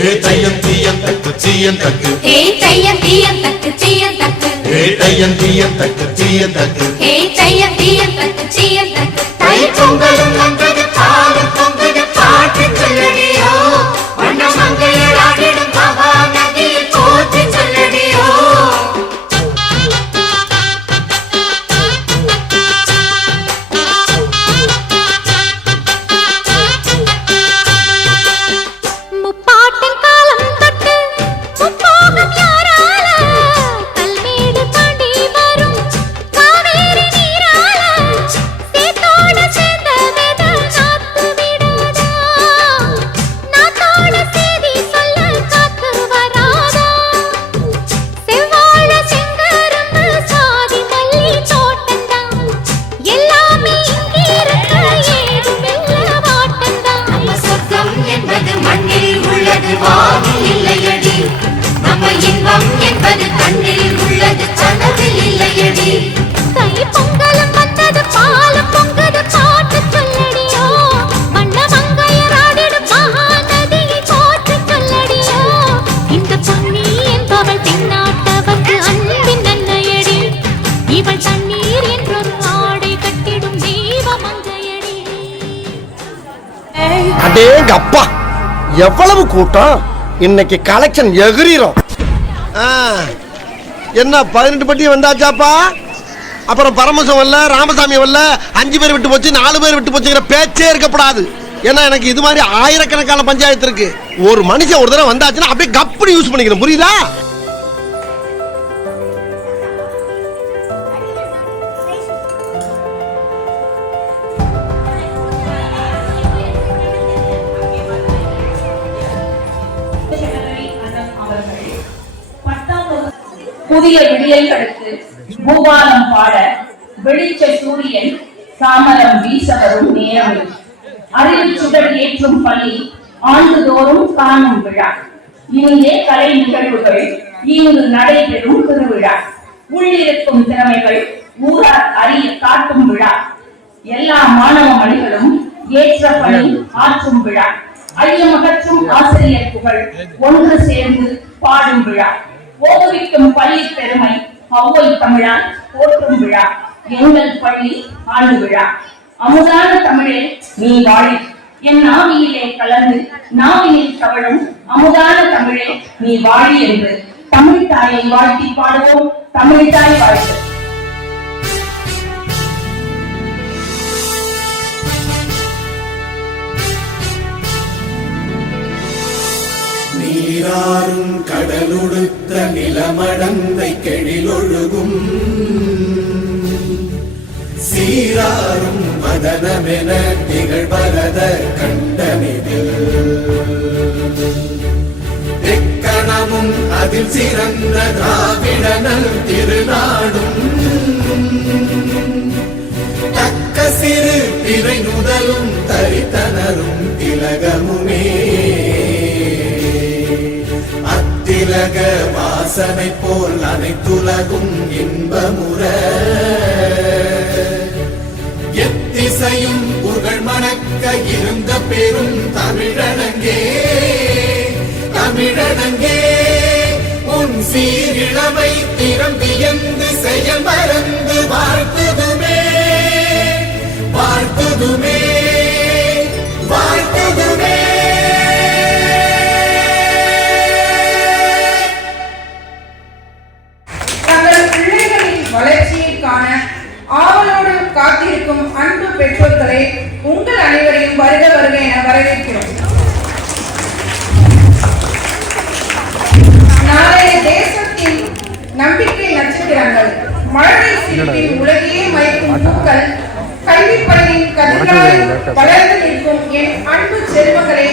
தையம் தீயம் தக்கு சீயம் தக்கு தையம் தீயம் தக்கு சீயம் தக்கு தையம் தீயம் தக்கு சீயம் தக்கு தையம் தீயம் தக்கு சீயம் தக்கு தை பொங்கலும் வந்தது பாலும் பொங்குது பாட்டு சொல்லடியோ வண்ண மங்கையர் ஆடிடும் மகா நதியில் போற்றி சொல்லடியோ அப்பா எவ்வளவு கூட்டம் இன்னைக்கு கலெக்ஷன் எகிரிரும். என்ன 18 பட்டி வந்தாச்சாப்பா? அப்புறம் பரமசம் வரல, ராமசாமி வரல, 5 பேர் விட்டு போச்சு, 4 பேர் விட்டு போச்சுங்கிற பேச்சே இருக்கப்படாது. ஏன்னா எனக்கு இது மாதிரி ஆயிரக்கணக்கான பஞ்சாயத்து இருக்கு. ஒரு மனுஷன் ஒரு தடவை வந்தாச்சுன்னா அப்படியே கப்படி யூஸ் பண்ணிக்கணும், புரியுதா? புதிய விடியல்களுக்கு பூபாலம் பாட வெளிச்ச சூரியன் சாமரம் வீச வரும் நேரம் அறிவு சுடர் ஏற்றும் பள்ளி ஆண்டுதோறும் காணும் விழா இனியே கலை நிகழ்வுகள் இங்கு நடைபெறும் திருவிழா உள்ளிருக்கும் திறமைகள் ஊரார் அறிய காட்டும் விழா எல்லா மாணவ மணிகளும் ஏற்ற பணி ஆற்றும் விழா ஐயமகற்றும் ஆசிரியர் புகழ் ஒன்று சேர்ந்து பாடும் விழா ஓதுவிக்கும் பள்ளி பெருமை ஔவை தமிழால் போற்றும் விழா எங்கள் பள்ளி ஆண்டு விழா அமுதான தமிழே நீ வாழி என் நாவியிலே கலந்து நாவினில் தவழும் அமுதான தமிழே நீ வாழி என்று தமிழ் தாயை வாழ்த்தி பாடுவோம். தமிழ் தாய் வாழ்த்து. நீராறும் கடலுடுத்த நிலமடந்தை கெழிலொழுகும் சீராறும் மதனமென திகழ்வரத கண்டனிதில் எக்கணமும் அதில் சிறந்த திராவிடனல் திருநாடும் தக்க சிறு பிறை நுதலும் தரித்தனரும் திலகமுமே திலக வாசனை போல் அனைத்துலகும் இன்பமுற எத்திசையும் புகழ் மணக்க இருந்த பெரும் தமிழனங்கே தமிழனங்கே உன் சீரிழமை திறம்பியந்து செயல் மறந்து வாழ்த்துதுமே வாழ்த்துதுமே வாழ்த்துதுமே. ஆவலோடு காத்திருக்கும் அன்பு பெற்றோர்களே, உங்கள் அனைவரையும் வருக வருக என வரவேற்கிறோம். நாளைய தேசத்தின் நம்பிக்கை நட்சத்திரங்கள், மழை சிரிப்பின் உலகையே மயக்கும் பூக்கள், கல்வி பள்ளியின் கதிர்களால் வளர்ந்து நிற்கும் என் அன்பு செல்வங்களே,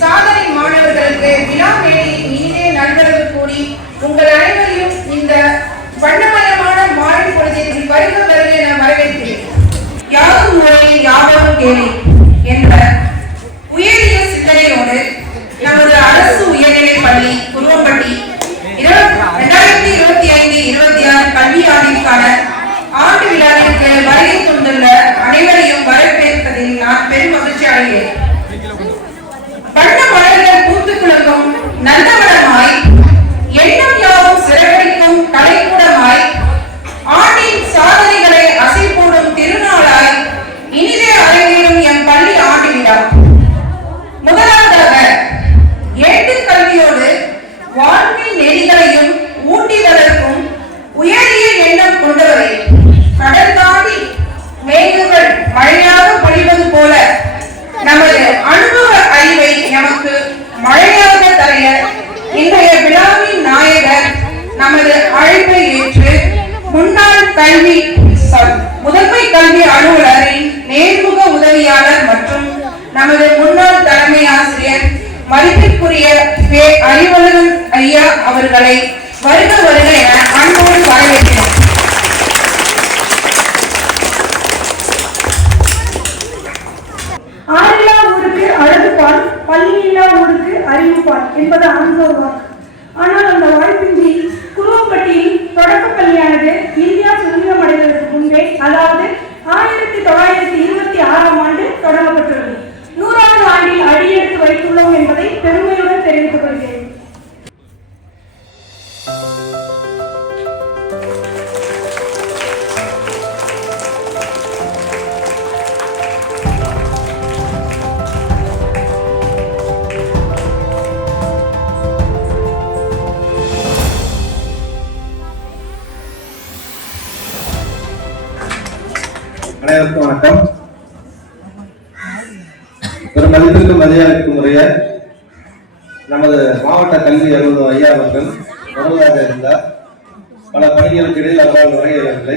சாதனை மாணவர்களுக்கு விழா மேடையில் இனிதே நல்வரவு கூறி உங்கள் அனைவரையும் இந்த வண்ணமயமான மாலை பொழுதில் வருக வருக என வரவேற்கிறேன். யாரும் முறையில் யாவரும் கேளு என்ற உயரிய சிந்தனையோடு நமது அரசு உயர்நிலைப் பள்ளி குருவம்பட்டி 2025-26 கல்வியாண்டிற்கான ஆண்டு விழாவிற்கு வருகை தந்துள்ள அனைவரையும் வரவேற்பதில் நான் பெரும் மகிழ்ச்சி அடைகிறேன். வண்ண மலர்கள் பூத்து இன்றைய விழாவின் நாயகர் நமது அழைப்பை ஏற்று முதன்மை கல்வி அலுவலரின் நேர்முக உதவியாளர் மற்றும் நமது முன்னாள் தலைமை ஆசிரியர் மதிப்பிற்குரிய அறிவழகன் ஐயா அவர்களை வருக வருக என அன்போடு வரவேற்கிறோம். ஆறில்லா ஊருக்கு அழகுபால், பள்ளியில்லா ஊருக்கு அறிவுபால் என்பது ஆன்றோர் வாக்கு. ஆனால் அந்த வாய்ப்பின்றி குருவம்பட்டியில் தொடக்க பள்ளியானது இந்தியா சுதந்திரம் அடைவதற்கு முன்பே, அதாவது 1926ஆம் ஆண்டு தொடங்கப்பட்டுள்ளது. 100வது ஆண்டில் அடியெடுத்து வைத்துள்ளோம் என்பதை பெருமையுடன் தெரிவித்துக் கொள்கிறேன். அனைவருக்கும் வணக்கம். ஒரு மதிப்பிற்கு மரியாதைக்கும் உரிய நமது மாவட்ட கல்வி அலுவலர் ஐயா அவர்கள் முதல்வராக இருந்தார். பல பணிகளுக்கு இடையில் அவரால் வரையவில்லை.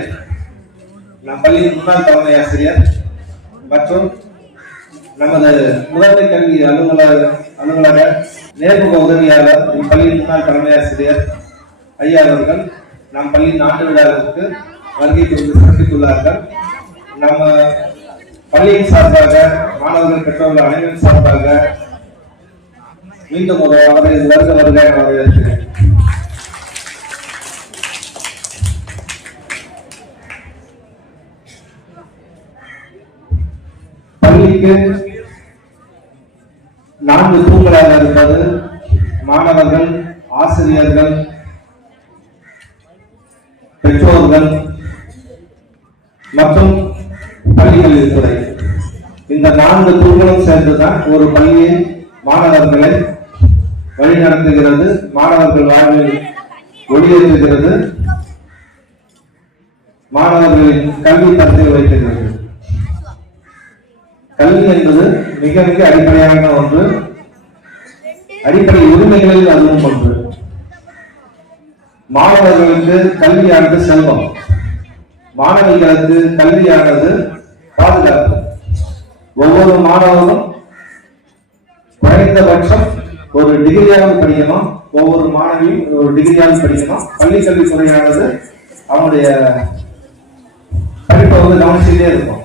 நம் பள்ளியின் முன்னாள் தலைமை ஆசிரியர் மற்றும் நமது முதன்மை கல்வி அலுவலக நேர்முக உதவியாளர் பள்ளியின் முன்னாள் தலைமை ஆசிரியர் ஐயா அவர்கள் நம் பள்ளியின் ஆண்டு விழாவிற்கு வருகை புரிந்து சிறப்பித்துள்ளார்கள். நம்ம பள்ளியின் சார்பாக மாணவர்கள் பெற்றோர்கள் அனைவரின் சார்பாக மீண்டும் ஒரு அவரை வருக வருக வரவேற்கிறேன். பள்ளிக்கு 4 தூண்களாக இருப்பது மாணவர்கள், ஆசிரியர்கள், பெற்றோர்கள் மற்றும் பள்ளி கல்வித்துறை. இந்த 4 தூண்களும் சேர்ந்துதான் ஒரு பள்ளியை மாணவர்களை வழிநடத்துகிறது, மாணவர்கள் வாழ்வில் ஒளியேற்றுகிறது, மாணவர்களின் கல்வி தரத்தை உயர்த்துகிறது. கல்வி என்பது மிக மிக அடிப்படையான ஒன்று. அடிப்படை உரிமைகளில் அதுவும் ஒன்று. மாணவர்களுக்கு கல்வியானது செல்வம், மாணவிகளுக்கு கல்வியானது பாதுகாப்பு. ஒவ்வொரு மாணவரும் குறைந்தபட்சம் ஒரு டிகிரியாவது படிக்கணும், ஒவ்வொரு மாணவியும் ஒரு டிகிரியாவது படிக்கணும். பள்ளி கல்வித்துறையானது அவனுடைய படிப்பை கவனிச்சுட்டே இருக்கும்.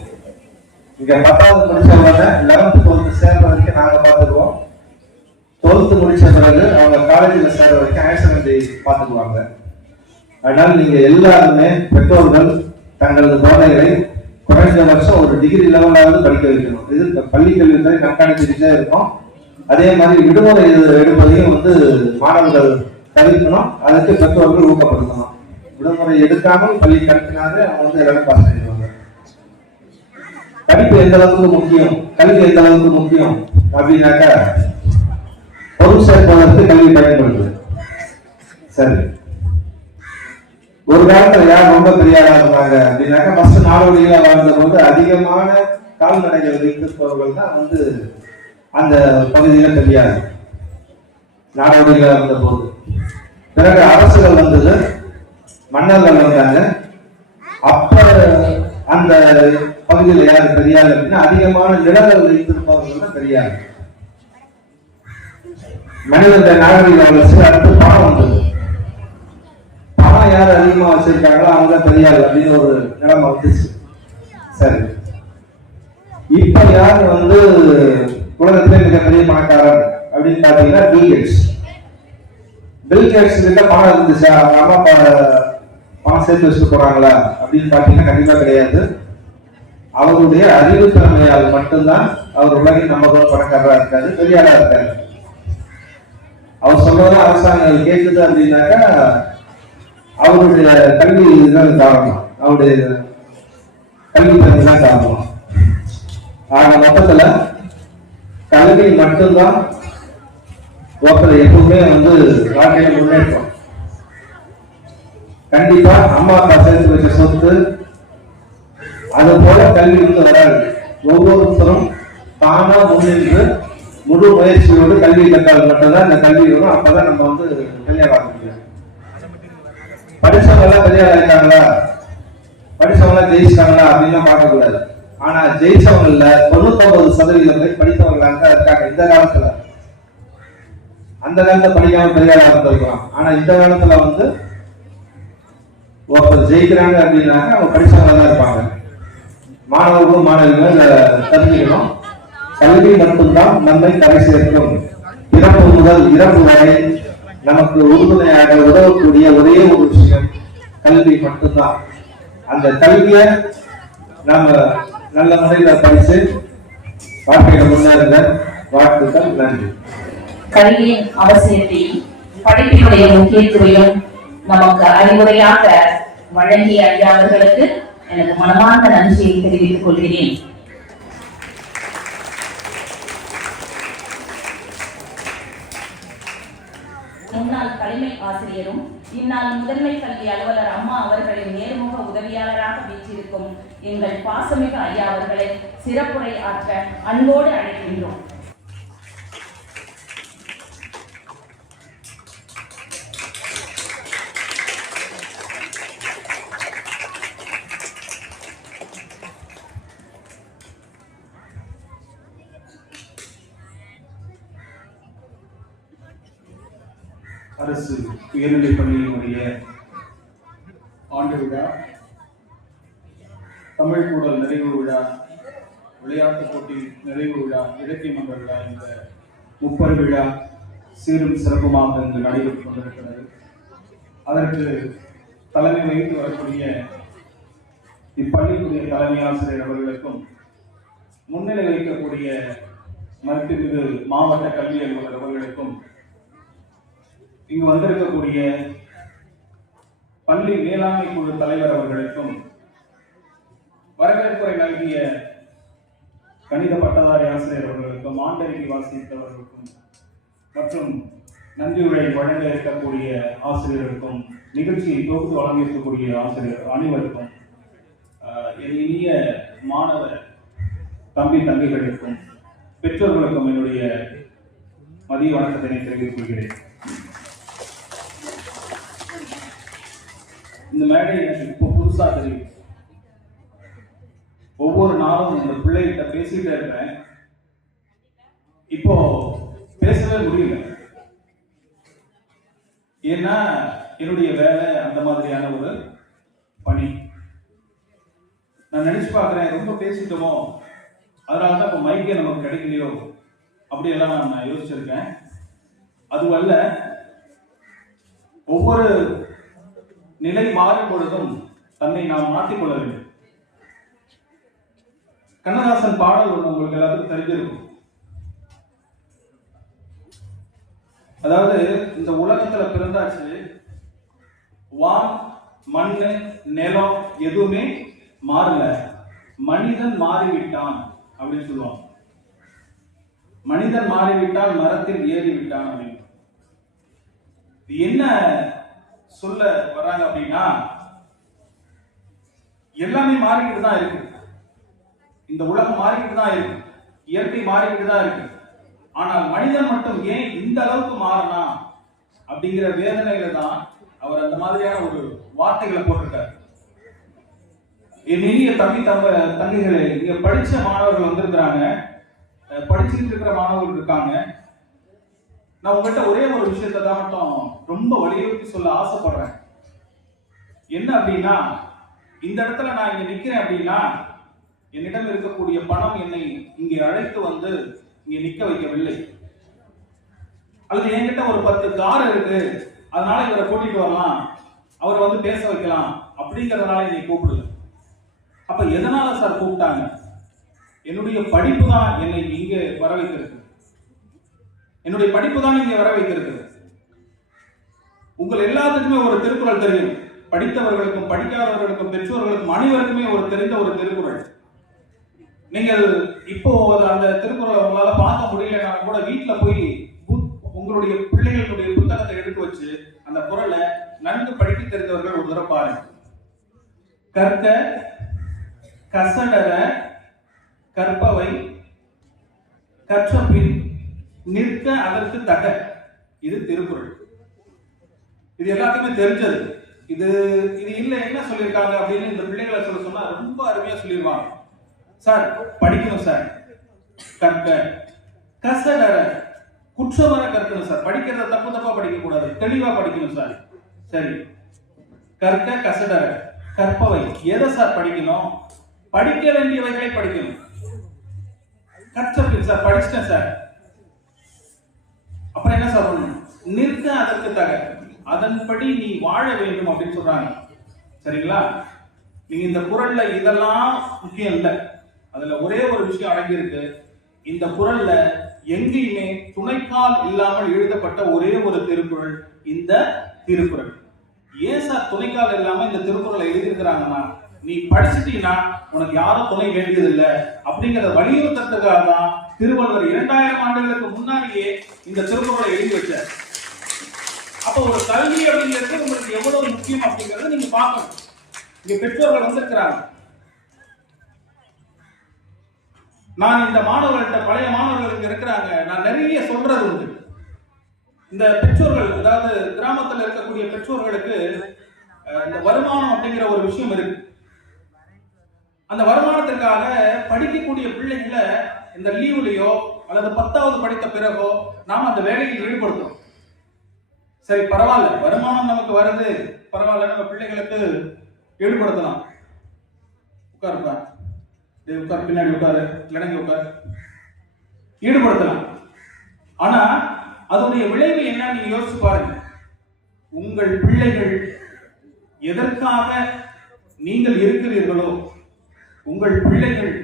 இங்க 10வது முடிச்சவங்க 11th 12th சேர்ற வரைக்கும் நாங்க பார்த்துக்குவோம். 12th முடிச்ச பிறகு அவங்க காலேஜில் சேர்ற வரைக்கும் ஹையர் செகண்டரி பார்த்துக்குவாங்க. அதனால நீங்க எல்லாருமே பெற்றோர்கள் தங்களது குழந்தைகளை குறைந்தபட்சம் ஒரு டிகிரி லெவலாவது படிக்க வைக்கணும். இது பள்ளி கல்வித்துறை கண்காணிச்சுட்டே இருக்கும். அதே மாதிரி விடுமுறை எடுப்பதையும் மாணவர்கள் தவிர்க்கணும். அதுக்கு பெற்றோர்கள் ஊக்கப்படுத்தணும். விடுமுறை எடுக்காமல் பள்ளி கற்பினாலே அவங்க எல்லாரும் பாஸ் பண்ணிடுவாங்க. படிப்பு எந்த அளவுக்கு முக்கியம், கல்வி எந்த அளவுக்கு முக்கியம் அப்படின்னாக்கா, பொருள் சேர்ப்பதற்கு கல்வி பயன்படுது. சரி, ஒரு காலத்துல யார் ரொம்ப பெரிய ஆளா இருந்தாங்க அப்படின்னாக்கா, ஃபர்ஸ்ட் நாடோடிகளா வாழ்ந்த போது அதிகமான கால்நடைகள் வைத்திருப்பவர்கள் தான் அந்த பகுதியில தெரியாது. நாடோடிகளா இருந்த போது பிறகு அரசுகள் வந்தது, மன்னர்கள் வந்தாங்க. அப்ப அந்த பகுதியில் யாரு தெரியாது அப்படின்னா, அதிகமான நிலங்கள் வைத்திருப்பவர்கள் தான் தெரியாது. மனிதனுடைய நாகரிக வளர்ச்சி அடுத்து பணம் வந்தது. பணம் யார் அதிகமா வச்சிருக்காங்களோ அவங்க தெரியாது அப்படின்னு ஒரு நிலைமை வந்துச்சு. சரி, இப்ப யார் உலகத்திலே மிகப்பெரிய பணக்காரர் அப்படின்னு பாத்தீங்கன்னா பில் கேட்ஸ் கிட்ட பணம் இருந்துச்சா, அவங்க அம்மா பணம் சேர்த்து வச்சுட்டு போறாங்களா அப்படின்னு பாத்தீங்கன்னா கண்டிப்பா கிடையாது. அவருடைய அறிவு திறமையால் மட்டும்தான் அவர் உலகில் நம்ம போல பணக்காரரா இருக்காரு, பெரிய ஆளா இருக்காரு. அவர் சொல்றதா அரசாங்கம் கேட்குது அப்படின்னாக்கா அவருடைய கல்வி இதுதான் காரணம், அவருடைய கல்வி திறமை தான் காரணம். ஆக மொத்தத்துல கல்வி மட்டும்தான் ஒருத்தர் எப்பவுமே வாழ்க்கையில முன்னேற்றம். கண்டிப்பா அம்மா அப்பா சேர்த்து வச்ச சொத்து அது போல கல்வி வராது. ஒவ்வொருத்தரும் தானா முன்னின்று முழு முயற்சியோடு கல்வி கற்றால் மட்டும்தான் இந்த கல்வி வரும். அப்பதான் நம்ம வந்து கல்யாணம் ஆக முடியும். படிச்சவங்க எல்லாம் பெரிய ஆகிட்டாங்களா, படிச்சவங்க எல்லாம் ஜெயிச்சிட்டாங்களா அப்படின்னு பார்க்கக்கூடாது. ஆனா ஜெயிச்சவங்கல்ல 99% பேர் படித்தவங்களாக இருக்காங்க இந்த காலத்துல. அந்த காலத்துல படிக்காம பெரிய ஆளா இருந்திருக்கலாம். ஆனா இந்த காலத்துல வந்து ஒருத்தர் ஜெயிக்கிறாங்க அப்படின்னாக்க அவங்க படிச்சவங்களா தான் இருப்பாங்க. மாணவர்களும் மாணவிகளும் தெரிஞ்சுக்கணும். கல்வி மட்டும்தான் நம்மை கரை சேர்க்கும். பிறப்பு முதல் இறப்பு வரை நமக்கு உறுதுணையாக உதவக்கூடிய ஒரே ஒரு விஷயம் கல்வி மட்டும்தான். அந்த கல்வியை நாம நல்ல முறையில் படிச்சு வாழ்க்கையில முன்னேறுங்க. வாழ்த்துக்கள். நன்றி. கல்வியின் அவசியத்தையும் படிப்பினுடைய முக்கியத்துவையும் நமக்கு அறிவுரையாக வழங்கிய ஐயா அவர்களுக்கு எனக்கு மனமார்ந்த நன்றியை தெரிவித்துக் கொள்கிறேன். முன்னாள் தலைமை ஆசிரியரும் இந்நாள் முதன்மை கல்வி அலுவலர் அம்மா அவர்களின் நேர்முக உதவியாளராக வீற்றிருக்கும் எங்கள் பாசமிகு ஐயா அவர்களை சிறப்புரை ஆற்ற அன்போடு அழைக்கின்றோம். அரசு உயர்நிலைப் பள்ளியினுடைய ஆண்டு விழா, தமிழ் கூடல் நிறைவு விழா, விளையாட்டுப் போட்டி நிறைவு விழா, இலக்கிய மன்ற விழா என்ற முப்பெரு விழா சீரும் சிறப்புமாக இங்கு நடைபெற்றுக் கொண்டிருக்கிறது. அதற்கு தலைமை வகித்து வரக்கூடிய இப்பள்ளியினுடைய தலைமை ஆசிரியர் அவர்களுக்கும், முன்னிலை வகிக்கக்கூடிய மருத்துவமிகு மாவட்ட கல்வி அலுவலர் அவர்களுக்கும், இங்கு வந்திருக்கக்கூடிய பள்ளி மேலாண்மை குழு தலைவர் அவர்களுக்கும், வரவேற்புரை நல்கிய கணித பட்டதாரி ஆசிரியர் அவர்களுக்கும், ஆண்டறிக்கை வாசித்தவர்களுக்கும் மற்றும் நன்றியுரை வழங்க இருக்கக்கூடிய ஆசிரியர்களுக்கும், நிகழ்ச்சியை தொகுத்து வழங்கியிருக்கக்கூடிய ஆசிரியர் அனைவருக்கும், இனிய மாணவ தம்பி தங்கைகளுக்கும், பெற்றோர்களுக்கும் என்னுடைய மதிய வணக்கத்தினை தெரிவித்துக் கொள்கிறேன். இந்த மேடை எனக்கு இப்போ புதுசா தெரியும். ஒவ்வொரு நாளும் இந்த பிள்ளைகிட்ட பேசிட்டே இருப்பேன். இப்போ பேசவே முடியல. ஏன்னா என்னுடைய வேலை அந்த மாதிரியான ஒரு பணி. நான் நினைச்சு பார்க்கிறேன், ரொம்ப பேசிட்டோமோ, அதனாலதான் இப்போ மைக்கே நமக்கு கிடைக்கலையோ அப்படியெல்லாம் நான் யோசிச்சிருக்கேன். அதுவல்ல, ஒவ்வொரு நிலை மாறும் பொழுதும் தன்னை நாம் மாற்றிக்கொள்ள வேண்டும். கண்ணதாசன் பாடல் ஒன்று உங்களுக்கு எல்லாத்துக்கும் தெரிஞ்சிருக்கும். அதாவது, இந்த உலகத்துல பிறந்தாச்சு, வான் மண்ணு நிலம் எதுவுமே மாறல, மனிதன் மாறிவிட்டான் அப்படின்னு சொல்லுவாங்க. மனிதன் மாறிவிட்டால் மரத்தில் ஏறிவிட்டான் அப்படின்னு. என்ன சொல்ல வர்றாங்க அப்படின்னா, எல்லாமே மாறிக்கிட்டு தான் இருக்கு. இந்த உலகம் மாறிக்கிட்டு தான் இருக்கு, இயற்கை மாறிக்கிட்டு தான் இருக்கு. ஆனால் மனிதன் மட்டும் ஏன் இந்த அளவுக்கு மாறினா அப்படிங்கிற வேதனையில தான் அவர் அந்த மாதிரியான ஒரு வார்த்தைகளை போட்டிருக்காரு. என் இனிய தங்கைகளே, இங்க படிச்ச மாணவர்கள் வந்திருக்கிறாங்க, படிச்சுட்டு இருக்கிற மாணவர்கள் இருக்காங்க. நான் உங்கள்கிட்ட ஒரே ஒரு விஷயத்தை தான் மட்டும் ரொம்ப வலியுறுத்தி சொல்ல ஆசைப்படுறேன். என்ன அப்படின்னா, இந்த இடத்துல நான் இங்க நிக்கிறேன் அப்படின்னா, என்னிடம் இருக்கக்கூடிய பணம் என்னை இங்கே அழைத்து வந்து இங்க நிக்க வைக்கவில்லை. அல்லது என்கிட்ட ஒரு 10 கார் இருக்கு, அதனால இவரை கூட்டிட்டு வரலாம், அவரை வந்து பேச வைக்கலாம் அப்படிங்கறதுனால என்னை கூப்பிடுது. அப்ப எதனால சார் கூப்பிட்டாங்க? என்னுடைய படிப்பு தான் என்னை இங்க வர வைத்திருக்கு. என்னுடைய படிப்பு தான் இங்க வர வைத்திருக்கு. உங்கள் எல்லாத்துக்குமே ஒரு திருக்குறள் தெரியும். படித்தவர்களுக்கும் படிக்காதவர்களுக்கும் பெற்றோர்களுக்கும் அனைவருக்குமே ஒரு தெரிந்த ஒரு திருக்குறள். நீங்கள் இப்போ அந்த திருக்குறளை உங்களால பார்க்க முடியலன்னா கூட வீட்டுல போய் உங்களுடைய பிள்ளைகளுடைய புத்தகத்தை எடுத்து வச்சு அந்த குறளை நன்கு படிக்க தெரிந்தவர்கள் ஒரு தடவை பாருங்க. கற்க கசடர கற்பவை கற்றபின் நிற்க அதற்கு தக. இது திருக்குறள். இது எல்லாத்துக்குமே தெரிஞ்சது. இது இது இல்ல என்ன சொல்லியிருக்காங்க அப்படின்னு இந்த பிள்ளைகளை சொல்ல சொன்னா ரொம்ப அருமையா சொல்லிடுவாங்க. சார் படிக்கணும் சார், கற்க. கசடர, குற்றமர கற்கணும் சார். படிக்கிறத தப்பு தப்பா படிக்க கூடாது, தெளிவா படிக்கணும் சார். சரி, கற்க கசடர, கற்பவை. எதை சார் படிக்கணும்? படிக்க வேண்டியவைகளை படிக்கணும். கற்றபின் சார், படிச்சிட்டேன் சார். அப்புறம் என்ன சார் பண்ணணும்? நிற்க அதற்கு தக, அதன்படி நீ வாழ வேண்டும் அப்படின்னு சொல்றாங்க. சரிங்களா? நீங்க இந்த குறள்ல இதெல்லாம் முக்கியம் இல்லை, அதுல ஒரே ஒரு விஷயம் அடங்கி இருக்கு. இந்த குறள்ல எங்கேயுமே துணைக்கால் இல்லாமல் எழுதப்பட்ட ஒரே ஒரு திருக்குறள் இந்த திருக்குறள். ஏன் சார் துணைக்கால் இல்லாம இந்த திருக்குறளை எழுதியிருக்கிறாங்கன்னா, நீ படிச்சுட்டீங்கன்னா உனக்கு யாரும் துணை வேண்டியதில்லை அப்படிங்கிறத வலியுறுத்துறதுக்காக தான் திருவள்ளுவர் 2000 ஆண்டுகளுக்கு முன்னாடியே இந்த திருக்குறளை எழுதி வச்சார். அப்ப ஒரு கல்வி அப்படிங்கிறது உங்களுக்கு எவ்வளவு முக்கியம் அப்படிங்கறத நீங்க பார்க்கணும். இங்க பெற்றோர்கள் வந்திருக்கிறாங்க. நான் இந்த மாணவர்கள்ட்ட, பழைய மாணவர்களுக்கு இருக்கிறாங்க, நான் நிறைய சொல்றது உண்டு. இந்த பெற்றோர்கள், அதாவது கிராமத்தில் இருக்கக்கூடிய பெற்றோர்களுக்கு இந்த வருமானம் அப்படிங்கிற ஒரு விஷயம் இருக்கு. அந்த வருமானத்திற்காக படிக்கக்கூடிய பிள்ளைகளை இந்த லீவுலையோ அல்லது 10வது படித்த பிறகோ நாம அந்த வேலையில் ஈடுபடுத்துறோம். சரி, பரவாயில்ல, வருமானம் நமக்கு வருது, பரவாயில்ல, நம்ம பிள்ளைகளுக்கு ஈடுபடுத்தலாம். உட்காருப்பா, உட்கார், பின்னாடி உட்காரு, இல்லைங்க உட்காரு, ஈடுபடுத்தலாம். ஆனா அதனுடைய விளைவு என்ன நீங்க யோசிச்சு பாருங்க. உங்கள் பிள்ளைகள் எதற்காக நீங்கள் இருக்கிறீர்களோ, உங்கள் பிள்ளைகள்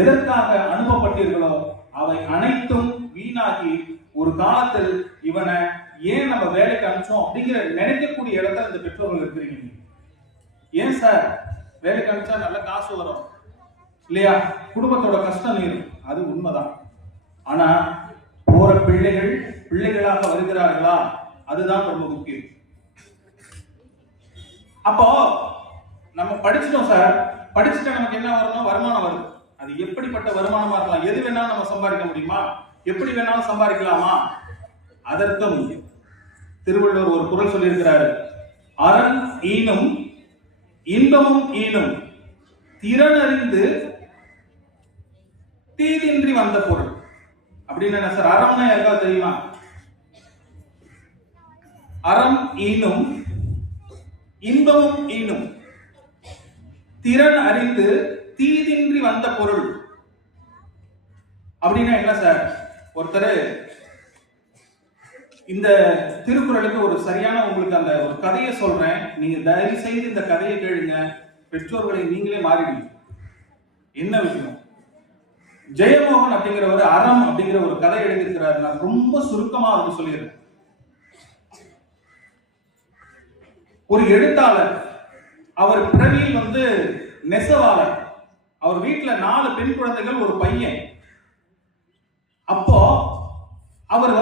எதற்காக அனுப்பப்பட்டீர்களோ, அவை அனைத்தும் வீணாகி ஒரு காலத்தில் இவனை ஏன் நம்ம வேலைக்கு அனுப்பிச்சோம் அப்படிங்கிற நினைக்கக்கூடிய இடத்துல இந்த பெற்றோர்கள் இருக்கிறீங்க. ஏன் சார் வேலைக்கு அனுப்பிச்சா நல்ல காசு வரும் இல்லையா, குடும்பத்தோட கஷ்டம் நீரும், அது உண்மைதான். ஆனா போற பிள்ளைகள் பிள்ளைகளாக வருகிறார்களா, அதுதான் ரொம்ப முக்கியம். அப்போ நம்ம படிச்சுட்டோம் சார், படிச்சுட்டா நமக்கு என்ன வரணும்? வருமானம் வருது. அது எப்படிப்பட்ட வருமானமா இருக்கலாம்? எது வேணாலும் நம்ம சம்பாதிக்க முடியுமா? எப்படி வேணாலும் சம்பாதிக்கலாமா? அதற்கும் திருவள்ளுவர் ஒரு குறள் சொல்லியிருக்கிறாரு. அரண் ஈனும் இன்பமும் ஈனும் திறனறிந்து தீதின்றி வந்த பொருள். அப்படின்னு என்ன சார்? அறம்னா யாருக்காவது தெரியுமா? அறம் ஈனும் இன்பமும் ஈனும் திறன் அறிந்து தீதின்றி வந்த பொருள் அப்படின்னா என்ன சார்? ஒருத்தர் இந்த திருக்குறளுக்கு ஒரு சரியான உங்களுக்கு அந்த ஒரு கதையை சொல்றேன், நீங்க தயவு செய்து இந்த கதையை கேளுங்க. பெற்றோர்களை நீங்களே மாறிடுங்க. என்ன விஷயம்? ஜெயமோகன் அப்படிங்கிற ஒரு அறம் அப்படிங்கிற ஒரு கதை எழுதியிருக்கிறார். நான் ரொம்ப சுருக்கமா அதை சொல்லிடுறேன். ஒரு எழுத்தாளர், அவர் பிறவியில் நெசவாளர். அவர் வீட்டுல 4 பெண் குழந்தைகள், ஒரு பையன். அப்போ அவர்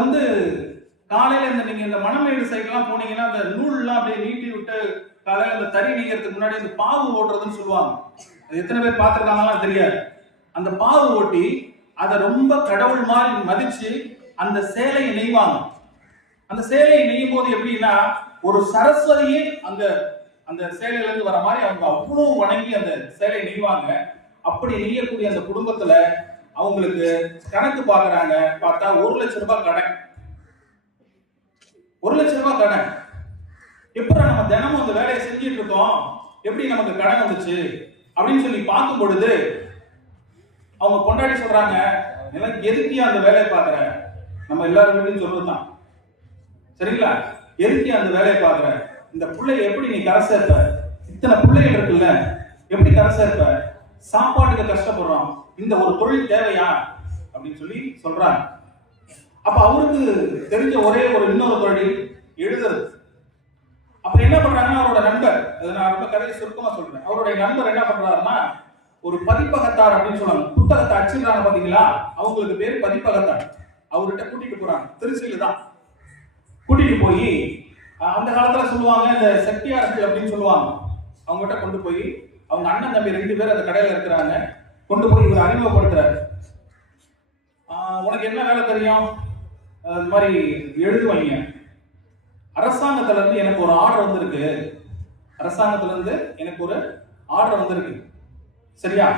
காலையில நீங்க இந்த மணமேடு சைட்லாம் போனீங்கன்னா அந்த நூல்லாம் அப்படியே நீட்டி விட்டு காலையில அந்த தறி நெய்யறதுக்கு முன்னாடி இந்த பாவு ஓட்டுறதுன்னு சொல்லுவாங்க. அது எத்தனை பேர் பார்த்திருக்காங்கலாம் தெரியாது. அந்த பாவு ஓட்டி அதை ரொம்ப கடவுள் மாதிரி மதிச்சு அந்த சேலையை நெய்வாங்க. அந்த சேலையை நெய்யும் போது எப்படின்னா ஒரு சரஸ்வதியே அந்த அந்த சேலையில இருந்து வர மாதிரி அவங்க அவ்வளவு வணங்கி அந்த சேலை நெய்வாங்க. அப்படி நெய்யக்கூடிய அந்த குடும்பத்துல அவங்களுக்கு கணக்கு பாக்குறாங்க. பார்த்தா 1 லட்சம் ரூபாய் கடன். 1 லட்சம் ரூபாய் கடன். எப்ப நம்ம தினமும் அந்த வேலையை செஞ்சுட்டு இருக்கோம், எப்படி நமக்கு கடன் வந்துச்சு அப்படின்னு சொல்லி பார்க்கும் பொழுது அவங்க கொண்டாடி சொல்றாங்க, எனக்கு எதுக்கு அந்த வேலையை பாக்குற? நம்ம எல்லாரும் வீட்டையும் சொல்றதுதான், சரிங்களா? எதுக்கு அந்த வேலையை பாக்குற? இந்த பிள்ளைய எப்படி நீ கரை சேர்ப்ப? இத்தனை பிள்ளைகள் இருக்குல்ல, எப்படி கரை சேர்ப்ப? சாப்பாட்டுக்கு கஷ்டப்படுறோம், இந்த ஒரு தொழில் தேவையா அப்படின்னு சொல்லி சொல்றாங்க. அப்ப அவருக்கு தெரிஞ்ச ஒரே ஒரு இன்னொரு தொழில் எழுதுறது. அப்ப என்ன பண்றாங்கன்னா அவரோட நண்பர், அதை நான் ரொம்ப கதையை சுருக்கமா சொல்றேன், அவருடைய நண்பர் என்ன பண்றாருன்னா ஒரு பதிப்பகத்தார் அப்படின்னு சொல்லுவாங்க. புத்தகத்தை அச்சிடுறாங்க பாத்தீங்களா, அவங்களுக்கு பேர் பதிப்பகத்தார். அவர்கிட்ட கூட்டிட்டு போறாங்க, திருச்சியில தான் கூட்டிட்டு போய் அந்த காலத்துல சொல்லுவாங்க இந்த செட்டியார்கள் அப்படின்னு சொல்லுவாங்க. அவங்ககிட்ட கொண்டு போய் அவங்க அண்ணன் தம்பி 2 பேர் அந்த கடையில இருக்கிறாங்க. கொண்டு போய் இவர் அறிமுகப்படுத்துறாரு. உனக்கு என்ன வேலை தெரியும்? அது மாதிரி எழுதுவாங்க. அரசாங்கத்துல இருந்து எனக்கு ஒரு ஆர்டர் வந்திருக்கு, அரசாங்கத்துல இருந்து எனக்கு ஒரு ஆர்டர் வந்திருக்கு, சரியா?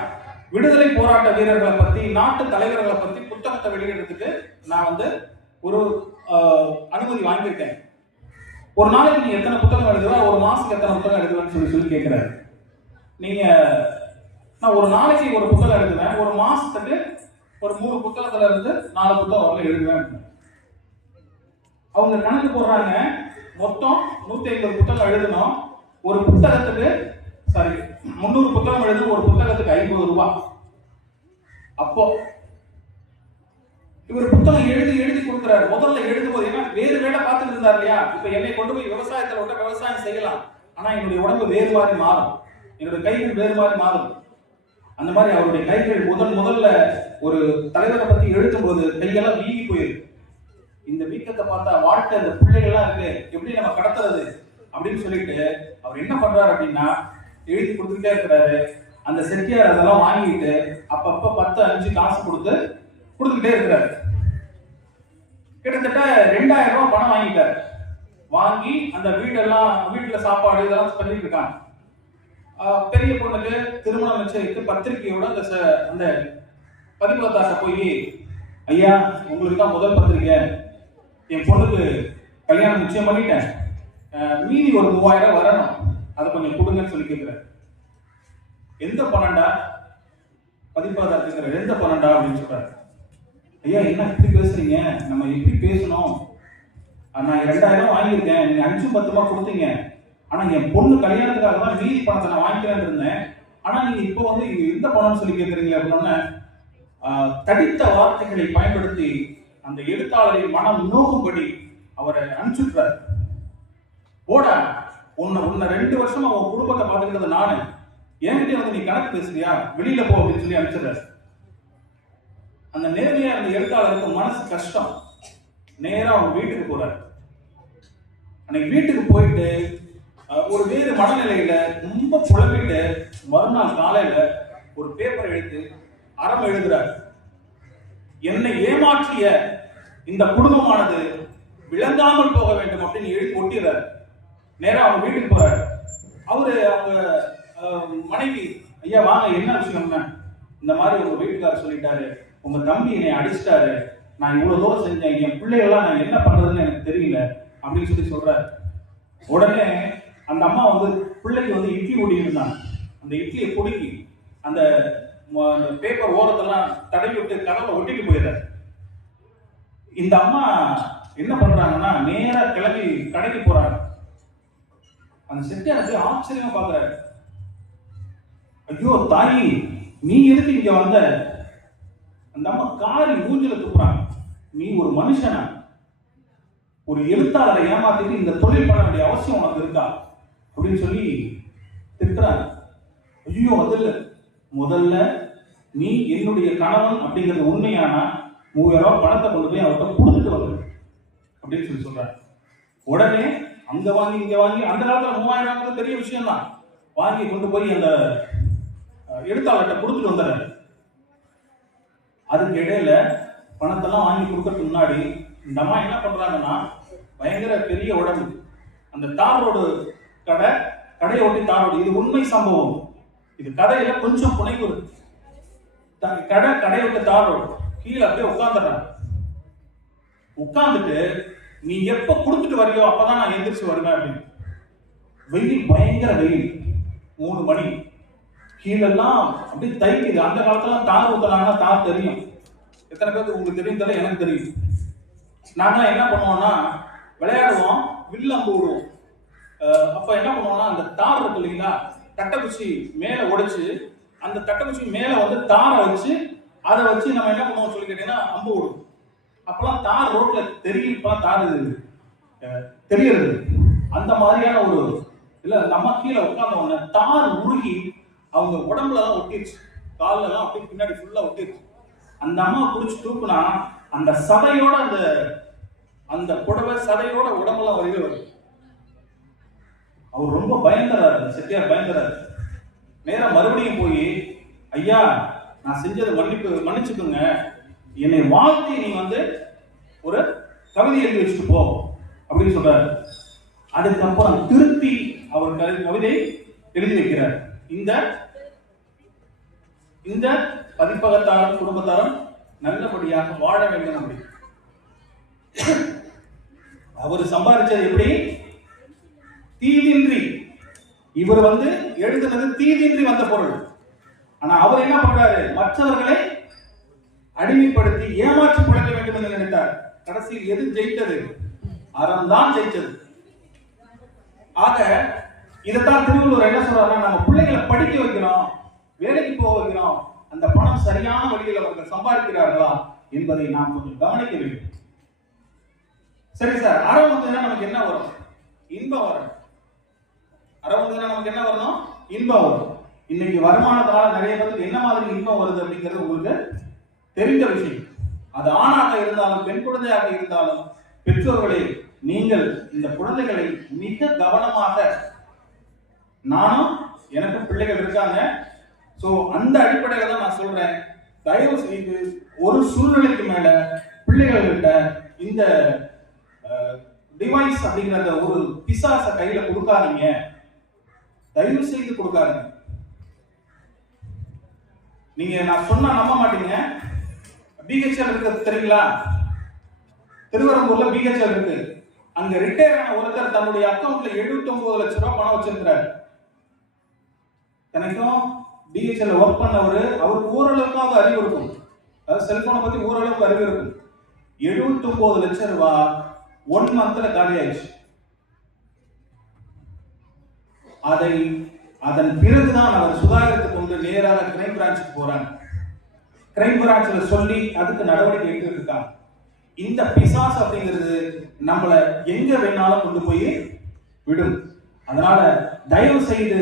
விடுதலை போராட்ட வீரர்களை பத்தி, நாட்டு தலைவர்களை பத்தி புத்தகத்தை வெளியிடுறதுக்கு நான் வந்து ஒரு அனுமதி வாங்கியிருக்கேன். ஒரு நாளைக்கு நீ எத்தனை புத்தகம் எழுதுவ, ஒரு மாசத்துக்கு எத்தனை புத்தகம் எழுதுவேன்னு சொல்லி கேட்கிறாரு. நீங்க நான் ஒரு நாளைக்கு ஒரு புத்தகம் எழுதுவேன், ஒரு மாசத்துக்கு ஒரு 3 புத்தகத்துல இருந்து 4 புத்தகம் வரல எழுதுவேன். அவங்க கணக்கு போடுறாங்க, மொத்தம் 150 புத்தகம் எழுதணும், ஒரு புத்தகத்துக்கு 300 புத்தகம் எழுதணும், ஒரு புத்தகத்துக்கு 50 ரூபாய். அப்போ இவர் புத்தகம் எழுதி கொடுக்குறாரு. முதல்ல எழுதும்போது ஏன்னா வேறு வேலை பார்த்துட்டு இருந்தார் இல்லையா? இப்ப என்னை கொண்டு போய் விவசாயத்துல விட்ட விவசாயம் செய்யலாம், ஆனா என்னுடைய உடம்பு வேறு மாதிரி மாறும், என்னுடைய கைகள் வேறு மாதிரி மாறும். அந்த மாதிரி அவருடைய கைகள் முதல்ல ஒரு தலைவரை பத்தி எழுதும் போது கையெல்லாம் வீங்கி போயிருக்கு. இந்த வீக்கத்தை பார்த்தா வாழ்க்கை அந்த பிள்ளைகள்லாம் இருக்கு, எப்படி நம்ம கடத்துறது அப்படின்னு சொல்லிட்டு அவர் என்ன பண்றாரு அப்படின்னா எழுதி கொடுத்துக்கிட்டே இருக்கிறாரு. அந்த செட்டியார் அதெல்லாம் வாங்கிட்டு அப்பப்ப 10-5 காசு கொடுத்துக்கிட்டே இருக்கிறாரு. கிட்டத்தட்ட 2000 ரூபாய் பணம் வாங்கிட்டாரு. வாங்கி அந்த வீட்டுல சாப்பாடு இதெல்லாம் பண்ணிட்டு இருக்காங்க. பெரிய பொண்ணுக்கு திருமணம் நிச்சயித்து பத்திரிகையோட அந்த பதிப்பகத்தாட்ட போய், ஐயா உங்களுக்கு தான் முதல் பத்திரிக்கை, என் பொண்ணுக்கு கல்யாணம் நிச்சயம் பண்ணிட்டேன், மீதி ஒரு 3000 வரணும், அதை கொஞ்சம் கொடுங்கன்னு சொல்லி கேட்கிறேன். எந்த பணம்டா? பதிப்பகத்தாட்டுங்கிற எந்த பணம்டா அப்படின்னு சொல்றாரு. ஐயா என்ன இப்படி பேசுறீங்க, நம்ம எப்படி பேசணும், நான் 2000 வாங்கியிருக்கேன், நீங்க 5-10 கொடுத்தீங்க, ஆனா என் பொண்ணு கல்யாணத்துக்காக தான் மீதி பணத்தை நான் வாங்கிக்கிறேன்னு இருந்தேன், ஆனா நீங்க இப்போ வந்து எந்த பணம்னு சொல்லி கேட்குறீங்க அப்படின்னு தடித்த வார்த்தைகளை பயன்படுத்தி அந்த எழுத்தாளரை மனம் நோக்கும்படி அவரை அனுப்பிச்சுட்டார். போடா, உன்னை 2 வருஷமா உன் குடும்பத்தை பார்த்துக்கிட்டது நானு, என்கிட்ட வந்து நீ கணக்கு பேசுறியா, வெளியில போ அப்படின்னு சொல்லி அனுப்பிச்சிடுறாரு. அந்த நேர்மையா அந்த எழுத்தாளருக்கு மனசு கஷ்டம். நேரா அவங்க வீட்டுக்கு போறாரு. அன்னைக்கு வீட்டுக்கு போயிட்டு ஒரு வேறு மனநிலையில ரொம்ப புலம்பிட்டு மறுநாள் காலையில ஒரு பேப்பர் எடுத்து அறம் எழுதுறார். என்னை ஏமாற்றிய இந்த குடும்பமானது விளங்காமல் போக வேண்டும் அப்படின்னு எழுதி ஒட்டிடுறாரு. நேரா அவங்க வீட்டுக்கு போறாரு. அவங்க மனைவி, ஐயா வாங்க, என்ன விஷயம்னா, இந்த மாதிரி உங்க வீட்டுக்காரர் சொல்லிட்டாரு, உங்க தம்பி என்னை அடிச்சிட்டாரு, நான் இவ்வளவு தூரம் செஞ்சேன், என் பிள்ளைகள்லாம் நான் என்ன பண்றதுன்னு எனக்கு தெரியல அப்படின்னு சொல்லி சொல்றாரு. உடனே அந்த அம்மா வந்து பிள்ளைக்கு வந்து இட்லி ஊட்டி இருந்தாங்க. அந்த இட்லியை பொடுக்கி அந்த பேப்பர் ஓரத்தெல்லாம் தடவி விட்டு கதவை ஒட்டிட்டு போயிடுறாரு. இந்த அம்மா என்ன பண்றாங்கன்னா நேரா கிளம்பி கடைக்கு போறாங்க. அந்த செட்டியாருக்கு ஆச்சரியமா பாக்குறாரு. ஐயோ தாயி, நீ எதுக்கு இங்க வந்த? அந்த அம்மா காரி ஊஞ்சல துப்புறாங்க. நீ ஒரு மனுஷனா? ஒரு எழுத்தாளரை ஏமாத்திட்டு இந்த தொழில் பண்ண வேண்டிய அவசியம் உனக்கு இருக்கா அப்படின்னு சொல்லி திட்டுறாங்க. ஐயோ முதல்ல நீ என்னுடைய கணவன் அப்படிங்கிறது உண்மையானா 3000 ரூபாய் பணத்தை கொண்டு போய் அவர்கிட்ட கொடுத்துட்டு வந்து அப்படின்னு சொல்லி சொல்றாரு. உடனே அங்க வாங்கி இங்க வாங்கி, அந்த காலத்துல 3000 பெரிய விஷயம் தான், வாங்கி கொண்டு போய் அந்த எழுத்தாளர்கிட்ட கொடுத்துட்டு வந்துடுறாரு. அதுக்கு இடையில பணத்தெல்லாம் வாங்கி கொடுக்கறதுக்கு முன்னாடி இந்த அம்மா என்ன பண்றாங்கன்னா, பயங்கர பெரிய உடம்பு, அந்த தார் ரோடு கடையை ஒட்டி தார் ரோடு, இது உண்மை சம்பவம், இது கதையில கொஞ்சம் புனைக்குது. கடையை விட்டு தார் ரோடு கீழே அப்படியே உட்கார்ந்துடுறாங்க. உட்கார்ந்துட்டு நீ எப்ப கொடுத்துட்டு வரையோ அப்பதான் நான் எந்திரிச்சு வருவேன் அப்படின்னு. வெயில், பயங்கர வெயில், 3 மணி, கீழெல்லாம் அப்படியே தைக்குது. அந்த காலத்துல தார் ஊத்தலாங்கன்னா தார் தெரியும், எத்தனை பேருக்கு உங்களுக்கு தெரியும் தெரியல, எனக்கு தெரியும். நாங்களாம் என்ன பண்ணுவோம்னா விளையாடுவோம், வில் அம்பு விடுவோம். அப்ப என்ன பண்ணுவோம்னா அந்த தார் இருக்கு இல்லைங்களா, தட்டைக்குச்சி மேல உடைச்சு அந்த தட்டைக்குச்சி மேல வந்து தாரை வச்சு அதை வச்சு நம்ம என்ன பண்ணுவோம் சொல்லி கேட்டீங்கன்னா அம்பு விடுவோம். அப்பெல்லாம் தார் ரோட்ல தெரியும், இப்பெல்லாம் தார் தெரியறது. அந்த மாதிரியான ஒரு இல்ல. அந்த அம்மா கீழே உட்கார்ந்த உடனே தார் உருகி அவங்க உடம்புல எல்லாம் ஒட்டிடுச்சு, காலில் எல்லாம் அப்படியே பின்னாடி ஃபுல்லா ஒட்டிடுச்சு. அந்த அம்மா பிடிச்சி தூக்குனா அந்த சதையோட அந்த புடவை சதையோட உடம்பெல்லாம் வெளியே வருது. அவர் ரொம்ப பயந்துறாரு, அந்த செட்டியார் பயந்துறாரு. நேரம் மறுபடியும் போய், ஐயா நான் செஞ்சதை மன்னிச்சுக்குங்க, என்னை வாழ்த்தி நீ வந்து ஒரு கவிதை எழுதி வச்சுட்டு போ அப்படின்னு சொல்றாரு. அதுக்கப்புறம் திருத்தி அவர் கவிதை எழுதி வைக்கிறார். இந்த பதிப்பகத்தாரும் குடும்பத்தாரும் நல்லபடியாக வாழ வேண்டும் அப்படி. அவர் சம்பாதிச்சது எப்படி? தீதின்றி. இவர் எழுதுனது தீதின்றி வந்த பொருள். ஆனா அவர் என்ன பண்றாரு? மற்றவர்களை அடிமைப்படுத்தி ஏமாற்றி பிழைக்க வேண்டும் என்று நினைத்தார். கடைசியில் எது ஜெயித்தது? அறம் தான் ஜெயித்தது. ஆக இதைத்தான் திருவள்ளுவர் என்ன சொல்றாருன்னா, நம்ம பிள்ளைகளை படிக்க வைக்கிறோம், வேலைக்கு போக வைக்கிறோம், அந்த பணம் சரியான வழியில் அவர்கள் சம்பாதிக்கிறார்களா என்பதை நாம் கொஞ்சம் கவனிக்க வேண்டும். சரி சார், அறம் வந்ததுன்னா நமக்கு என்ன வரும்? இன்பம் வரும். அறம் வந்ததுன்னா நமக்கு என்ன வரணும்? இன்பம் வரும். இன்னைக்கு வருமானத்தால நிறைய பேருக்கு என்ன மாதிரி இன்பம் வருது அப்படிங்கிறது உங்களுக்கு தெரிந்த விஷயம். அது ஆணாக இருந்தாலும் பெண் குழந்தையாக இருந்தாலும் பெற்றோர்களே, நீங்கள் இந்த குழந்தைகளை மிக கவனமாக, நானும் எனக்கு பிள்ளைகள் இருக்காங்க, சோ அந்த அடிப்படையில தான் நான் சொல்றேன், தயவு செய்து ஒரு சூழ்நிலைக்கு மேல பிள்ளைகள்கிட்ட இந்த டிவைஸ் அப்படிங்கிற ஒரு பிசாச கையில கொடுக்காதீங்க, தயவு செய்து கொடுக்காதீங்க. நீங்க நான் சொன்னா நம்ப மாட்டீங்க. பிஹெச்எல் இருக்கு தெரியுங்களா? திருவரம்பூர்ல பிஹெச்எல் இருக்கு. அங்க ரிட்டையர் ஆன ஒருத்தர் தன்னுடைய அக்கவுண்ட்ல 79 லட்சம் ரூபாய் பணம் வச்சிருக்கிறார். எனக்கும் பிஹெச்எல் ஒர்க் பண்ணவர், அவருக்கு ஓரளவுக்காக அறிவு இருக்கும், அதாவது செல்போனை பத்தி ஓரளவுக்கு அறிவு இருக்கும். 79 லட்சம் ரூபாய் 1 மந்த்ல காலி ஆயிடுச்சு. அதன் பிறகுதான் அவர் சுதாகரித்துக் கொண்டு நேராக கிரைம் பிரான்ச்சுக்கு போறாங்க. கிரைம் பிரான்ச்ல சொல்லி அதுக்கு நடவடிக்கை எடுத்து இருக்காங்க. இந்த பிசாஸ் அப்படிங்கிறது நம்மள எங்க வேணாலும் கொண்டு போய் விடும். அதனால தயவு செய்து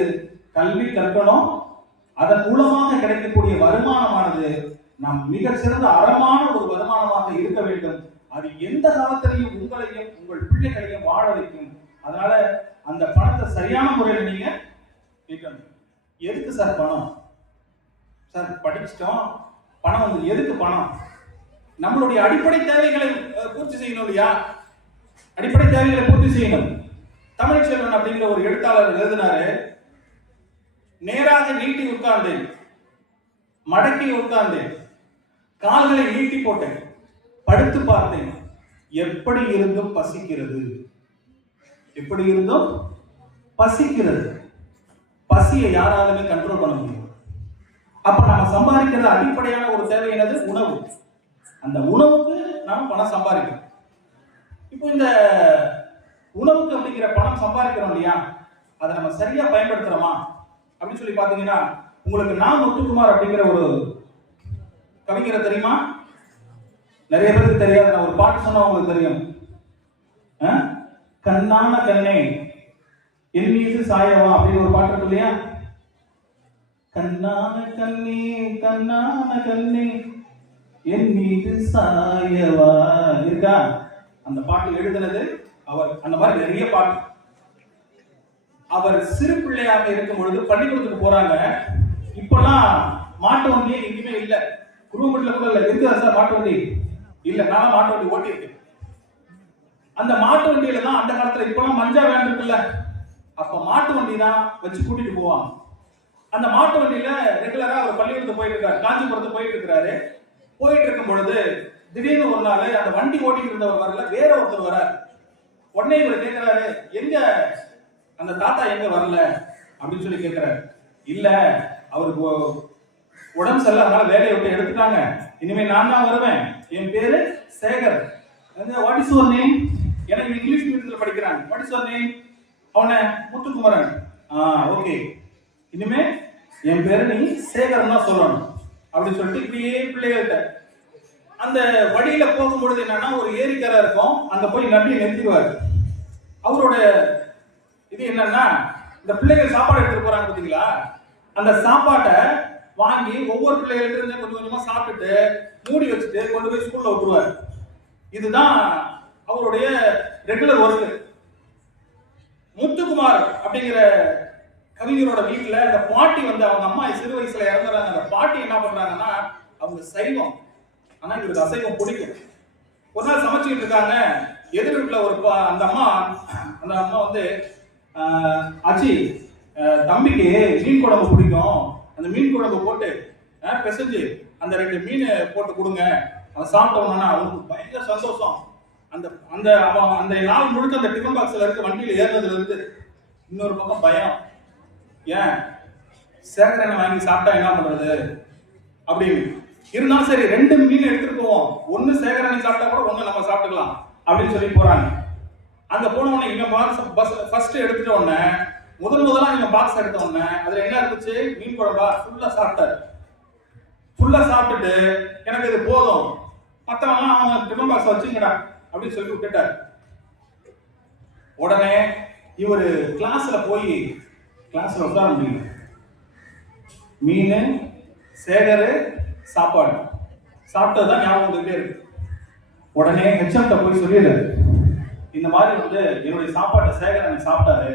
கல்வி கற்கணும். அதன் மூலமாக கிடைக்கக்கூடிய வருமானமானது நாம் மிக சிறந்த அறமான ஒரு வருமானமாக இருக்க வேண்டும். அது எந்த காலத்திலையும் உங்களையும் உங்கள் பிள்ளைகளையும் வாழ வைக்கும். அதனால அந்த பணத்தை சரியான முறையில் நீங்க கேட்கணும். எதுக்கு சார் பணம்? சார் படிச்சிட்டோம், பணம் எதுக்கு பணம்? நம்மளுடைய அடிப்படை தேவைகளை பூர்த்தி செய்யணும் இல்லையா? அடிப்படை தேவைகளை பூர்த்தி செய்யணும். தமிழ்ச்செல்வன் அப்படிங்கிற ஒரு எழுத்தாளர் எழுதினாரு, நேராக நீட்டி உட்கார்ந்தேன், மடக்கி உட்கார்ந்தேன், கால்களை நீட்டி போட்டேன், படுத்து பார்த்தேன், எப்படி இருந்தும் பசிக்கிறது, எப்படி இருந்தும் பசிக்கிறது. பசியை யாராலுமே கண்ட்ரோல் பண்ண முடியும். அப்ப நம்ம சம்பாதிக்கிறது அடிப்படையான ஒரு தேவை என்னது? உணவு. அந்த உணவுக்கு நாம பணம் சம்பாதிக்கணும். இப்போ இந்த உணவுக்கு அப்படிங்கிற பணம் சம்பாதிக்கிறோம் இல்லையா, அதை நம்ம சரியா பயன்படுத்துறோமா அப்படின்னு சொல்லி பாத்தீங்கன்னா, உங்களுக்கு நான் முத்துக்குமார் அப்படிங்கிற ஒரு கவிஞரை தெரியுமா? நிறைய பேருக்கு தெரியாது. நான் ஒரு பாட்டு சொன்னா உங்களுக்கு தெரியும். கண்ணான கண்ணே என் மீது சாயவா அப்படின்னு ஒரு பாட்டு இருக்கு இல்லையா? கண்ணான கண்ணே கண்ணான கண்ணே என் மீது சாயவா இருக்கா? அந்த பாட்டு எழுதுனது அவர். அந்த மாதிரி நிறைய பாட்டு. அவர் சிறு பிள்ளையாக இருக்கும் பொழுது பள்ளிக்கூடத்துக்கு போறாங்க. இப்பெல்லாம் மாட்டு வண்டியே எங்கேயுமே இல்லை. குடும்பத்துல கூட இல்லை. இருக்குதா சார் மாட்டு வண்டி? இல்ல, நான் மாட்டு வண்டி ஓட்டி இருக்கேன். அந்த மாட்டு வண்டியில தான் அந்த காலத்துல, இப்பெல்லாம் மஞ்சா வேன் இருக்குல்ல, அப்ப மாட்டு வண்டி தான் வச்சு கூட்டிட்டு போவாங்க. அந்த மாட்டு வண்டியில ரெகுலரா அவர் பள்ளிக்கூடத்துக்கு போயிட்டு இருக்காரு, காஞ்சிபுரத்துக்கு போயிட்டு இருக்காரு. போயிட்டு இருக்கும் பொழுது திடீர்னு ஒரு நாள் அந்த வண்டி ஓட்டிட்டு இருந்தவர் வரல, வேற ஒருத்தர் வராரு. உடனே இவர் கேட்கிறாரு, எங்க அந்த தாத்தா எங்க வரல அப்படின்னு சொல்லி கேட்கிறாரு. இல்ல, அவருக்கு உடம்பு சரியில்லாதனால வேலையை விட்டு எடுத்துட்டாங்க, இனிமே நான் தான் வருவேன், என் பேரு Sekar. What is your name? ஏன்னா இங்கிலீஷ் மீடியத்துல படிக்கிறாங்க. What is your name? அவனை முத்துக்குமரன். ஓகே, இனிமே என் பேரு நீ சேகர் தான் சொல்லணும் அப்படின்னு சொல்லிட்டு இப்படியே பிள்ளைகள்கிட்ட அந்த வழியில போகும்பொழுது என்னன்னா, ஒரு ஏரிக்கரை இருக்கும், அங்க போய் நம்பி நிறுத்திடுவாரு. அவரோட இது என்னன்னா, இந்த பிள்ளைகள் சாப்பாடு எடுத்துட்டு போறாங்க பாத்தீங்களா, அந்த சாப்பாட்டை வாங்கி ஒவ்வொரு பிள்ளைகள்ட்ட இருந்து கொஞ்சம் கொஞ்சமா சாப்பிட்டுட்டு மூடி வச்சுட்டு கொண்டு போய் ஸ்கூல்ல விட்டுருவாரு. இதுதான் அவருடைய ரெகுலர் ஒர்க். முத்துக்குமார் அப்படிங்கிற கவிஞரோட வீட்டுல அந்த பாட்டி அவங்க அம்மா சிறு வயசுல இறந்துறாங்க. அந்த பாட்டி என்ன பண்றாங்கன்னா, அவங்க சைவம், ஆனா இவருக்கு அசைவம் பிடிக்கும். ஒரு நாள் சமைச்சுக்கிட்டு இருக்காங்க. எதிர் வீட்டுல அந்த அம்மா வந்து ஆச்சி தம்பிக்கு மீன் குழம்பு பிடிக்கும், அந்த மீன் குழம்பு போட்டு பிசைஞ்சு அந்த 2 மீன் போட்டு கொடுங்க, அவன் சாப்பிட்டவனா அவனுக்கு பயங்கர சந்தோஷம். அந்த அந்த அவன் அந்த நாள் முழுக்க அந்த டிஃபன் பாக்ஸ்ல இருக்க வண்டியில ஏறினதுல இருந்து இன்னொரு பக்கம் பயம். ஏன் சேகரனை வாங்கி சாப்பிட்டா என்ன பண்றது அப்படின்னு இருந்தாலும் சரி 2 மீன் எடுத்துட்டு போவோம், ஒன்னு சேகரனை சாப்பிட்டா கூட ஒன்னு நம்ம சாப்பிட்டுக்கலாம் அப்படின்னு சொல்லி போறாங்க. அங்க போன உடனே இவன் பஸ் ஃபர்ஸ்ட் எடுத்துட்ட உடனே முதலா இவன் பாக்ஸ் எடுத்த உடனே அதுல என்ன இருந்துச்சு, மீன் குழம்பா ஃபுல்லா சாப்பிட்டாரு. ஃபுல்லா சாப்பிட்டுட்டு எனக்கு இது போதும், மத்தவங்க அவன் டிஃபன் பாக்ஸ் வச்சுங்கடா அப்படின்னு சொல்லி விட்டுட்டாரு. உடனே இவரு கிளாஸ்ல உட்கார முடியல. மீன் சேகரு சாப்பாடு சாப்பிட்டதுதான் ஞாபகம் வந்துட்டே இருக்கு. உடனே ஹெச்எம்ட்ட போய் சொல்லிடுறாரு, இந்த மாதிரி வந்து என்னுடைய சாப்பாட்டை சேகரன் சாப்பிட்டாரு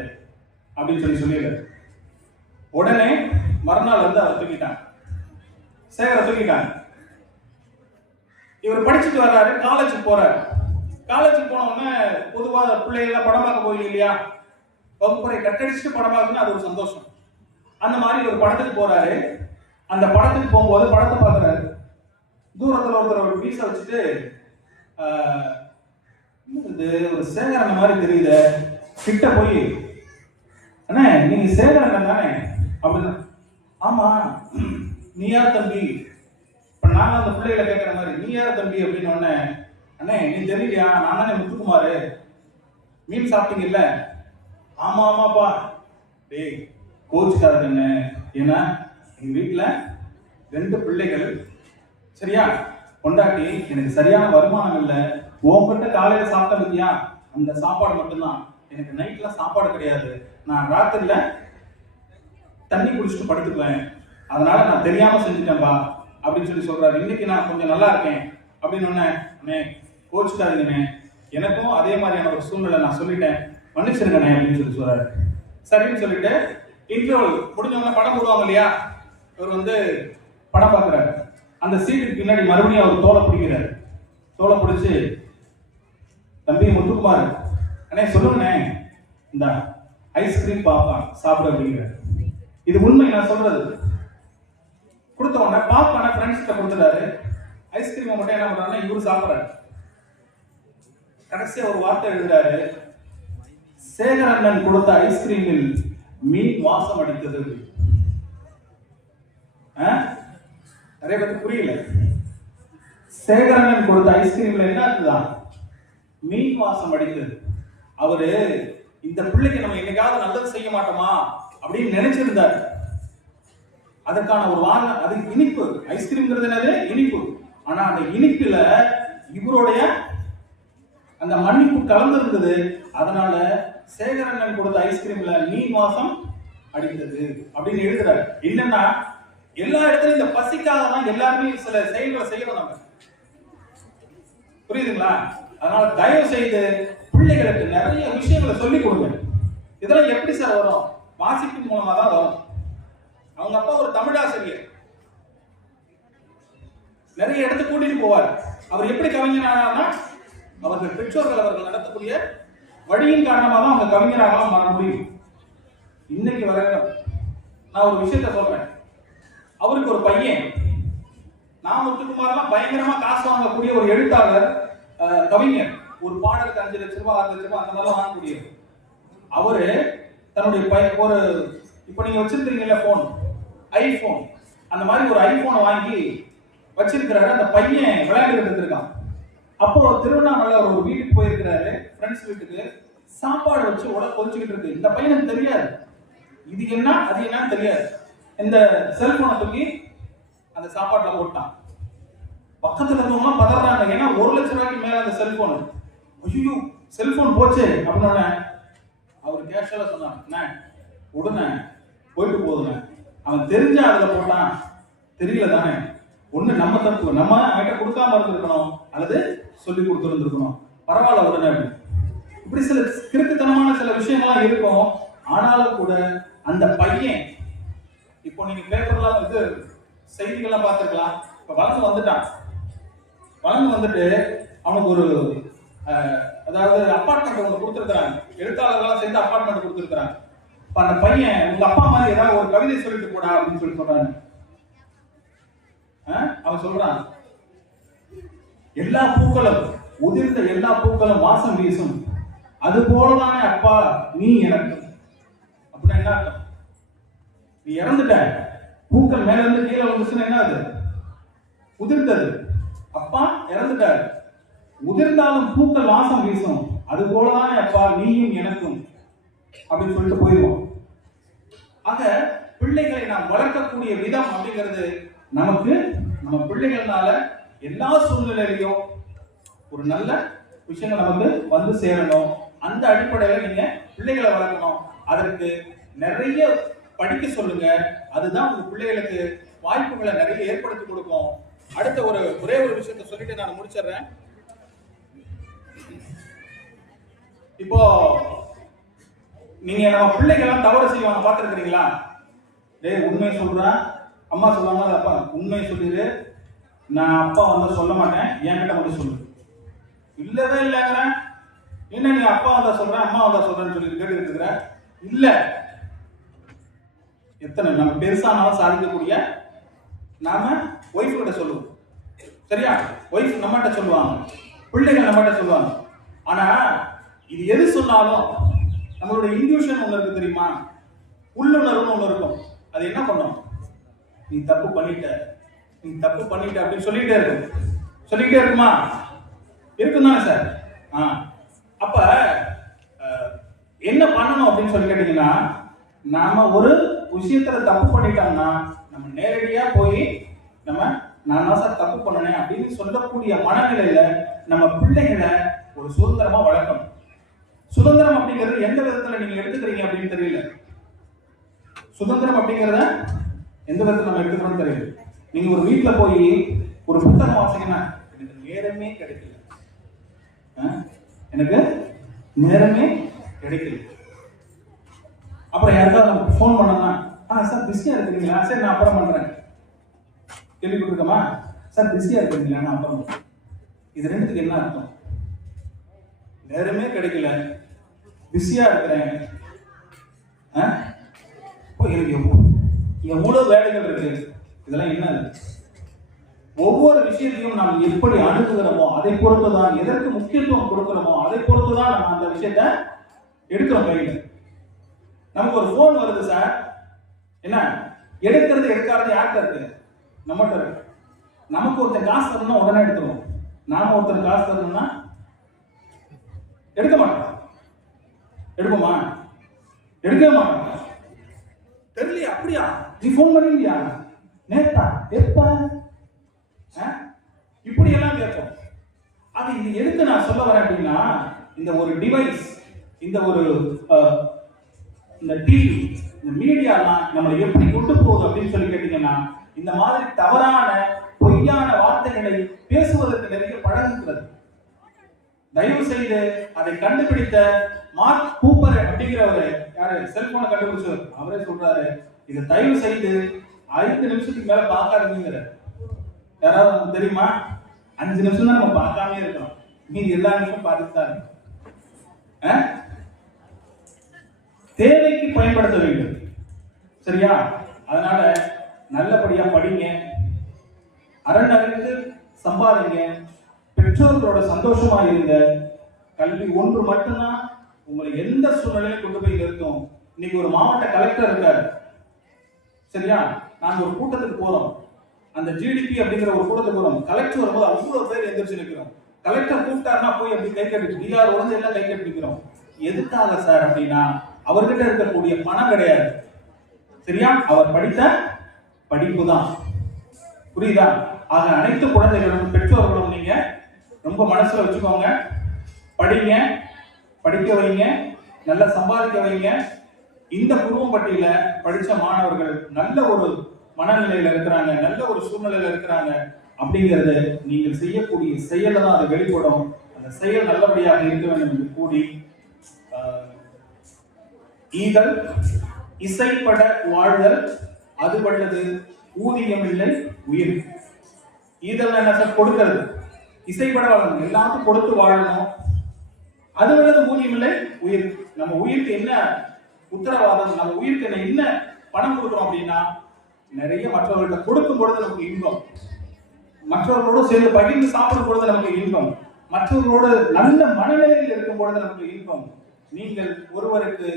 அப்படின்னு சொல்லிடுறாரு. உடனே மறுநாள் வந்து அவர் தூக்கிட்டாங்க, சேகரை தூக்கிட்டாங்க. இவர் படிச்சுட்டு வர்றாரு, காலேஜுக்கு போறாரு. காலேஜுக்கு போன உடனே பொதுவா பிள்ளைகள்லாம் படம் பார்க்க போய் இல்லையா, வகுப்பறை கட்டடிச்சுட்டு படம் பார்க்கணும்னு அது ஒரு சந்தோஷம். அந்த மாதிரி ஒரு படத்துக்கு போறாரு. அந்த படத்துக்கு போகும்போது படத்தை பார்க்குறாரு. தூரத்தில் ஒருத்தர் ஒரு பீஸை வச்சுட்டு இது ஒரு சேகரன் மாதிரி தெரியுது, கிட்ட போய் அண்ணே நீங்க சேகரன் தானே அப்படின்னு. ஆமா, நீ யார் தம்பி? இப்ப நான் அந்த பிள்ளைகளை கேட்கற மாதிரி நீ யார் தம்பி அப்படின்னு உடனே, அண்ணே நீ தெரியலையா, நான் தானே முத்துக்குமாரு, மீன் சாப்பிட்டீங்கல்ல? ஆமா ஆமாப்பா. டேய் கோச்சுக்காரங்க, ஏன்னா எங்க வீட்டுல 2 பிள்ளைகள், சரியா, கொண்டாட்டி எனக்கு சரியான வருமானம் இல்லை, உன்கிட்ட காலையில சாப்பிட்ட பத்தியா அந்த சாப்பாடு மட்டும்தான், எனக்கு நைட்ல சாப்பாடு கிடையாது, நான் ராத்திரில தண்ணி குடிச்சிட்டு படுத்துக்குவேன், அதனால நான் தெரியாம செஞ்சுட்டேன்பா அப்படின்னு சொல்றாரு. இன்னைக்கு நான் கொஞ்சம் நல்லா இருக்கேன் அப்படின்னு ஒன்னே, கோச்சுக்காதீங்கண்ணே, எனக்கும் அதே மாதிரியான ஒரு சூழ்நிலை, நான் சொல்லிட்டேன், மன்னிச்சிருங்கண்ணே அப்படின்னு சொல்றாரு. சரின்னு சொல்லிட்டு இன்டர்வல் முடிஞ்சவங்க படம் போடுவாங்க இல்லையா, இவர் வந்து படம் பார்க்குறாரு. அந்த சீட்டுக்கு பின்னாடி மறுபடியும் அவர் தோலை பிடிக்கிறார். தோலை பிடிச்சு, தம்பி முத்துக்குமார் அண்ணே சொல்லுங்கண்ணே, இந்த ஐஸ்கிரீம் பாப்கார்ன் சாப்பிட அப்படிங்கிறார். இது உண்மை, நான் சொல்றது. கொடுத்த உடனே பாப்கார்னை ஃப்ரெண்ட்ஸ் கிட்ட கொடுத்துட்டாரு. ஐஸ்கிரீமை மட்டும் என்ன பண்றாருன்னா இவரு சாப்பிட்றாரு. கடைசியா ஒரு வார்த்தை எழுதுறாரு, சேகரண்ணன் கொடுத்த ஐஸ்கிரீமில் மீன் வாசம் அடித்தது. நிறைய பேருக்கு புரியல. சேகரண்ணன் கொடுத்த ஐஸ்கிரீம்ல என்ன இருக்குதான், மீன் வாசம் அடித்தது. அவரு இந்த பிள்ளைக்கு நம்ம என்னைக்காவது நல்லது செய்ய மாட்டோமா அப்படின்னு நினைச்சிருந்தாரு. அதற்கான ஒரு வாரம், அது இனிப்பு. ஐஸ்கிரீம்ங்கிறது என்னது, இனிப்பு. ஆனா அந்த இனிப்புல இவருடைய அந்த மன்னிப்பு கலந்து இருந்தது. அதனால சேகரண்ணன் கொடுத்த ஐஸ்கிரீம்ல மீன் வாசம் அடித்தது அப்படின்னு எழுதுறாரு. என்னன்னா எல்லா இடத்துலயும் இந்த பசிக்காக தான் எல்லாருமே சில செயல்களை செய்யணும் நம்ம, புரியுதுங்களா? அதனால தயவு செய்து பிள்ளைகளுக்கு நிறைய விஷயங்களை சொல்லிக் கொடுங்க. இதெல்லாம் எப்படி சார் வரும்? வாசிப்பின் மூலமா தான் வரும். அவங்க அப்பா ஒரு தமிழாசிரியர், நிறைய இடத்துக்கு கூட்டிட்டு போவார். அவர் எப்படி கவிஞரானா, அவர்கள் பெற்றோர்கள் அவர்கள் நடத்தக்கூடிய வழியின் காரணமாக தான் அவங்க கவிஞராக மாற முடியும். இன்னைக்கு வரைக்கும் நான் ஒரு விஷயத்த சொல்றேன். அவருக்கு ஒரு பையன், நான் முத்துக்குமாரெல்லாம் பயங்கரமா காசு வாங்கக்கூடிய ஒரு எழுத்தாளர், கவிஞர், ஒரு பாடலுக்கு 5 லட்சம் ரூபாய் 6 லட்சம் ரூபாய் அந்த மாதிரிலாம் வாங்கக்கூடிய அவரு தன்னுடைய ஒரு இப்ப நீங்க வச்சிருக்கீங்கல்ல போன், ஐபோன், அந்த மாதிரி ஒரு ஐபோனை வாங்கி வச்சிருக்கிறாரு. அந்த பையன் விளையாண்டுட்டு இருக்கான். அப்போ திருவண்ணாமலை ஒரு வீட்டுக்கு போயிருக்கிறாரு, ஃப்ரெண்ட்ஸ் வீட்டுக்கு. சாப்பாடு வச்சு கொதிச்சுக்கிட்டு இருக்கு. இந்த பையனுக்கு தெரியாது இது என்ன அது என்னன்னு தெரியாது. இந்த செல்போனை தூக்கி அந்த சாப்பாட்டுல போட்டான். பக்கத்துல இருக்கவங்க பதறாங்க, ஏன்னா 1 லட்சம் ரூபாய்க்கு மேல அந்த செல்போன். ஐயோ செல்போன் போச்சு அப்படின்னு அவர் கேஷுவலா சொன்னாங்க, உடனே போயிட்டு போதுங்க, அவன் தெரிஞ்சா அதுல போட்டான், தெரியல தானே, ஒண்ணு நம்ம தப்பு, நம்ம அவன்கிட்ட கொடுக்காம இருந்திருக்கணும் அல்லது சொல்லி கொடுத்துருந்துருக்கணும், பரவாயில்ல உடனே. இப்படி சில கிறுக்குத்தனமான சில விஷயங்கள்லாம் இருக்கும். ஆனாலும் கூட அந்த பையன், இப்போ நீங்க பேப்பர்லாம் செய்திகள்லாம் பார்த்துருக்கலாம், இப்ப வளர்ந்து வந்துட்டான். வளர்ந்து வந்துட்டு அவனுக்கு ஒரு அதாவது அப்பார்ட்மெண்ட் ஒன்று கொடுத்துருக்குறாங்க, எழுத்தாளர்களாம் சேர்ந்து அப்பார்ட்மெண்ட் கொடுத்துருக்குறாங்க. இப்ப அந்த பையன் உங்க அப்பா மாதிரி ஏதாவது ஒரு கவிதை சொல்லிட்டு போடா அப்படின்னு சொல்றாங்க. அவன் சொல்றான், எல்லா பூக்களும் உதிர்ந்த எல்லா பூக்களும் வாசம் வீசும், அது போலதானே அப்பா நீ எனக்கு. அப்படின்னா என்ன அர்த்தம்? நீ இறந்துட்ட, பூக்கள் மேல இருந்து கீழே வந்துச்சுன்னா என்ன அது? உதிர்ந்தது. அப்பா இறந்துட்டார், உதிர்ந்தாலும் பூக்கள் வாசம் வீசும், அது போலதானே அப்பா நீயும் எனக்கும் அப்படின்னு சொல்லிட்டு போயிடுவோம். ஆக பிள்ளைகளை நாம் வளர்க்கக்கூடிய விதம் அப்படிங்கிறது நமக்கு நம்ம பிள்ளைகள்னால எல்லா சூழ்நிலையிலையும் ஒரு நல்ல விஷயங்கள் நமக்கு வந்து சேரணும். அந்த அடிப்படையில் நீங்க பிள்ளைகளை வளர்க்கணும். அதற்கு நிறைய படிக்க சொல்லுங்க. அதுதான் உங்க பிள்ளைகளுக்கு வாய்ப்புகளை நிறைய ஏற்படுத்தி கொடுக்கும். அடுத்த ஒரே ஒரு விஷயத்தை சொல்லிட்டு நான் முடிச்சிடுறேன். இப்போ நீங்க நம்ம பிள்ளைகள்லாம் தவறு செய்வாங்க, பார்த்துருக்கீங்களா? டேய் உண்மை சொல்றேன், அம்மா சொல்லுவாங்க, அப்பா உண்மை சொல்லிடு, நான் அப்பா வந்து சொல்ல மாட்டேன், என்கிட்ட மட்டும் சொல்லு. இல்லவே இல்லைங்கிற, என்ன நீ அப்பா வந்தா சொல்றேன் அம்மா வந்தா சொல்றேன்னு சொல்லி கேட்டு இருக்கிற. இல்ல, எத்தனை நம்ம பெருசானாலும் சாதிக்கக்கூடிய நாம ஒய்ஃப் கிட்ட சொல்லுவோம், சரியா? ஒய்ஃப் நம்மகிட்ட சொல்லுவாங்க, பிள்ளைகள் நம்மகிட்ட சொல்லுவாங்க. ஆனா இது எது சொன்னாலும் நம்மளுடைய இன்ட்யூஷன் ஒண்ணு இருக்கு தெரியுமா? உள்ளுணர்வுன்னு ஒண்ணு இருக்கும். அது என்ன பண்ணும்? நீ தப்பு பண்ணிட்ட, நீ தப்பு பண்ணிட்ட அப்படின்னு சொல்லிட்டே இருக்குமா? இருக்கும் தானே சார்? அப்ப என்ன பண்ணணும் அப்படின்னு சொல்லி கேட்டீங்கன்னா, நாம ஒரு விஷயத்துல தப்பு பண்ணிட்டோம்னா நம்ம நேரடியா போய் நான் தான் சார் தப்பு பண்ணனேன் அப்படின்னு சொல்லக்கூடிய மனநிலையில நம்ம பிள்ளைகளை ஒரு சுதந்திரமா வளர்க்கணும். சுதந்திரம் அப்படிங்கிறது எந்த விதத்துல நீங்க எடுத்துக்கிறீங்க அப்படின்னு தெரியல. சுதந்திரம் அப்படிங்கிறத எந்த விதத்துல நம்ம எடுத்துக்கிறோம் தெரியல. நீங்க ஒரு வீட்டுல போய் ஒரு புத்தகம் வாசிங்கன்னா, எனக்கு நேரமே கிடைக்கல, எனக்கு நேரமே கிடைக்கல. அப்புறம் யாருக்காவது ஃபோன் பண்ணோம்னா, சார் பிஸியா இருக்கிறீங்களா? சரி நான் அப்புறம் பண்றேன். கேள்விப்பட்டிருக்கோமா? சார் பிஸியா இருக்கிறீங்களா? நான் அப்புறம். இது ரெண்டுத்துக்கு என்ன அர்த்தம்? நேரமே கிடைக்கல, பிஸியா இருக்கிறேன். எனக்கு எவ்வளவு வேலைகள் இருக்கு. இதெல்லாம் என்ன? ஒவ்வொரு விஷயத்தையும் நாம் எப்படி அணுகுகிறோமோ அதை பொறுத்துதான், எதற்கு முக்கியத்துவம் கொடுக்கிறோமோ அதை பொறுத்துதான் நம்ம அந்த விஷயத்த எடுக்கிறோம் கையில். நமக்கு ஒரு போன் வருது சார், என்ன எடுக்கிறது எடுக்காதது யார்கிட்ட இருக்கு? நம்மகிட்ட இருக்கு. நமக்கு ஒருத்தர் காசு தரணும்னா உடனே எடுத்துருவோம். நாம ஒருத்தர் காசு தரணும்னா எடுக்க மாட்டோம். எடுப்போமா? எடுக்கவே மாட்டோம். தெரியலையா? அப்படியா? நீ போன் பண்ணியா? நேத்தா? எப்ப? இப்படி எல்லாம் கேட்போம். அது இது எதுக்கு நான் சொல்ல வரேன் அப்படின்னா, இந்த ஒரு டிவைஸ், இந்த ஒரு இந்த டிவி, இந்த மீடியாலாம் நம்மளை எப்படி கொண்டு போகுது அப்படின்னு சொல்லி கேட்டீங்கன்னா, இந்த மாதிரி தவறான பொய்யான வார்த்தைகளை பேசுவதற்கு நிறைய பழகுகிறது. தயவு செய்து அதை கண்டுபிடித்த மார்க் கூப்பர் அப்படிங்கிறவரு, யாரு செல்போனை கண்டுபிடிச்சவர், அவரே சொல்றாரு, இதை தயவு செய்து 5 நிமிஷத்துக்கு மேல பார்க்காதீங்கிற. யாராவது தெரியுமா? 5 நிமிஷம் தான் நம்ம பார்க்காம இருக்கணும், மீதி எல்லா நிமிஷம் பார்த்துட்டு தான் இருக்கணும். தேவைக்கு பயன்படுத்த வேண்டும், சரியா? அதனால நல்லபடியா படிங்க, அறநறிந்து சம்பாதிங்க, பெற்றோர்களோட சந்தோஷமா இருங்க. கல்வி ஒன்று மட்டும்தான் உங்களை எந்த சூழ்நிலையும் கொண்டு போய் நிறுத்தும். இன்னைக்கு ஒரு மாவட்ட கலெக்டர் இருக்காரு, சரியா? நாங்க ஒரு கூட்டத்துக்கு போறோம், அந்த ஜிடிபி அப்படிங்கிற ஒரு கூட்டத்துக்கு போறோம். கலெக்டர் வரும்போது அவ்வளவு பேர் எந்திரிச்சு நிற்கிறோம். கலெக்டர் கூப்பிட்டாருன்னா போய் அப்படி கை கட்டி, டிஆர் உடனே எல்லாம் கை கட்டி நிற்கிறோம். எதுக்காக சார் அப்படின்னா, அவர்கிட்ட இருக்கக்கூடிய பணம் கிடையாது, சரியா? அவர் படித்த படிப்பு தான். புரியுதா? ஆக அனைத்து குழந்தைகளும் பெற்றோர்களும் நீங்க ரொம்ப மனசுல வச்சுக்கோங்க. படிங்க, படிக்க வைங்க, நல்லா சம்பாதிக்க வைங்க. இந்த குருவம்பட்டியில படிச்ச மாணவர்கள் நல்ல ஒரு மனநிலையில இருக்கிறாங்க, நல்ல ஒரு சூழ்நிலையில இருக்கிறாங்க அப்படிங்கிறது நீங்கள் செய்யக்கூடிய செயல தான் அது வெளிப்படும். அந்த செயல் நல்லபடியாக இருக்க வேண்டும் என்று கூடி, ஈதல் இசைப்பட வாழ்தல் அது வல்லது ஊதியம் இல்லை உயிர். ஈதல் என்ன சார்? கொடுக்கிறது. இசைப்பட வாழணும், எல்லாத்தையும் கொடுத்து வாழணும். அது வந்து ஊதியம் இல்லை, உயிர். நம்ம உயிருக்கு என்ன உத்தரவாதம், நம்ம உயிருக்கு என்ன பணம் கொடுக்குறோம் அப்படின்னா, நிறைய மற்றவர்கள்ட்ட கொடுக்கும் பொழுது நமக்கு இன்பம், மற்றவர்களோடு சேர்ந்து பகிர்ந்து சாப்பிடும் பொழுது நமக்கு இன்பம், மற்றவர்களோடு நல்ல மனநிலையில் இருக்கும் பொழுது நமக்கு இன்பம். நீங்கள் ஒருவருக்கு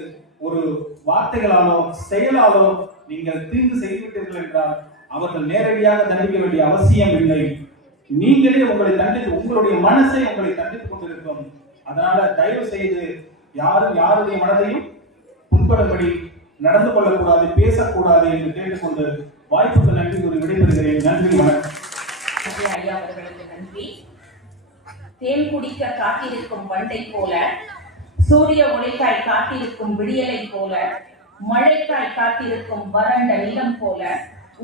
ஒரு வார்த்தைகளாலோ செயலாலோ நீங்கள் தீங்கு செய்துவிட்டீர்கள் என்றால் அவர்கள் நேரடியாக தண்டிக்க வேண்டிய அவசியம் இல்லை. நீங்களே உங்களை தண்டித்து, உங்களுடைய மனசை உங்களை தண்டித்துக் கொண்டிருக்கும். அதனால தயவு செய்து யாரும் யாருடைய மனதையும் புண்படும்படி நடந்து கொள்ளக்கூடாது, பேசக்கூடாது என்று கேட்டுக்கொண்டு வாய்ப்புக்கு நன்றி கூறி விடைபெறுகிறேன். நன்றி, வணக்கம். ஐயா அவர்களுக்கு நன்றி. தேன் குடிக்க காத்திருக்கும் வண்டை போல, சூரிய ஒளிக்காய் காத்திருக்கும் விடியலை போல, மழைக்காய் காத்திருக்கும் வறண்ட நிலம் போல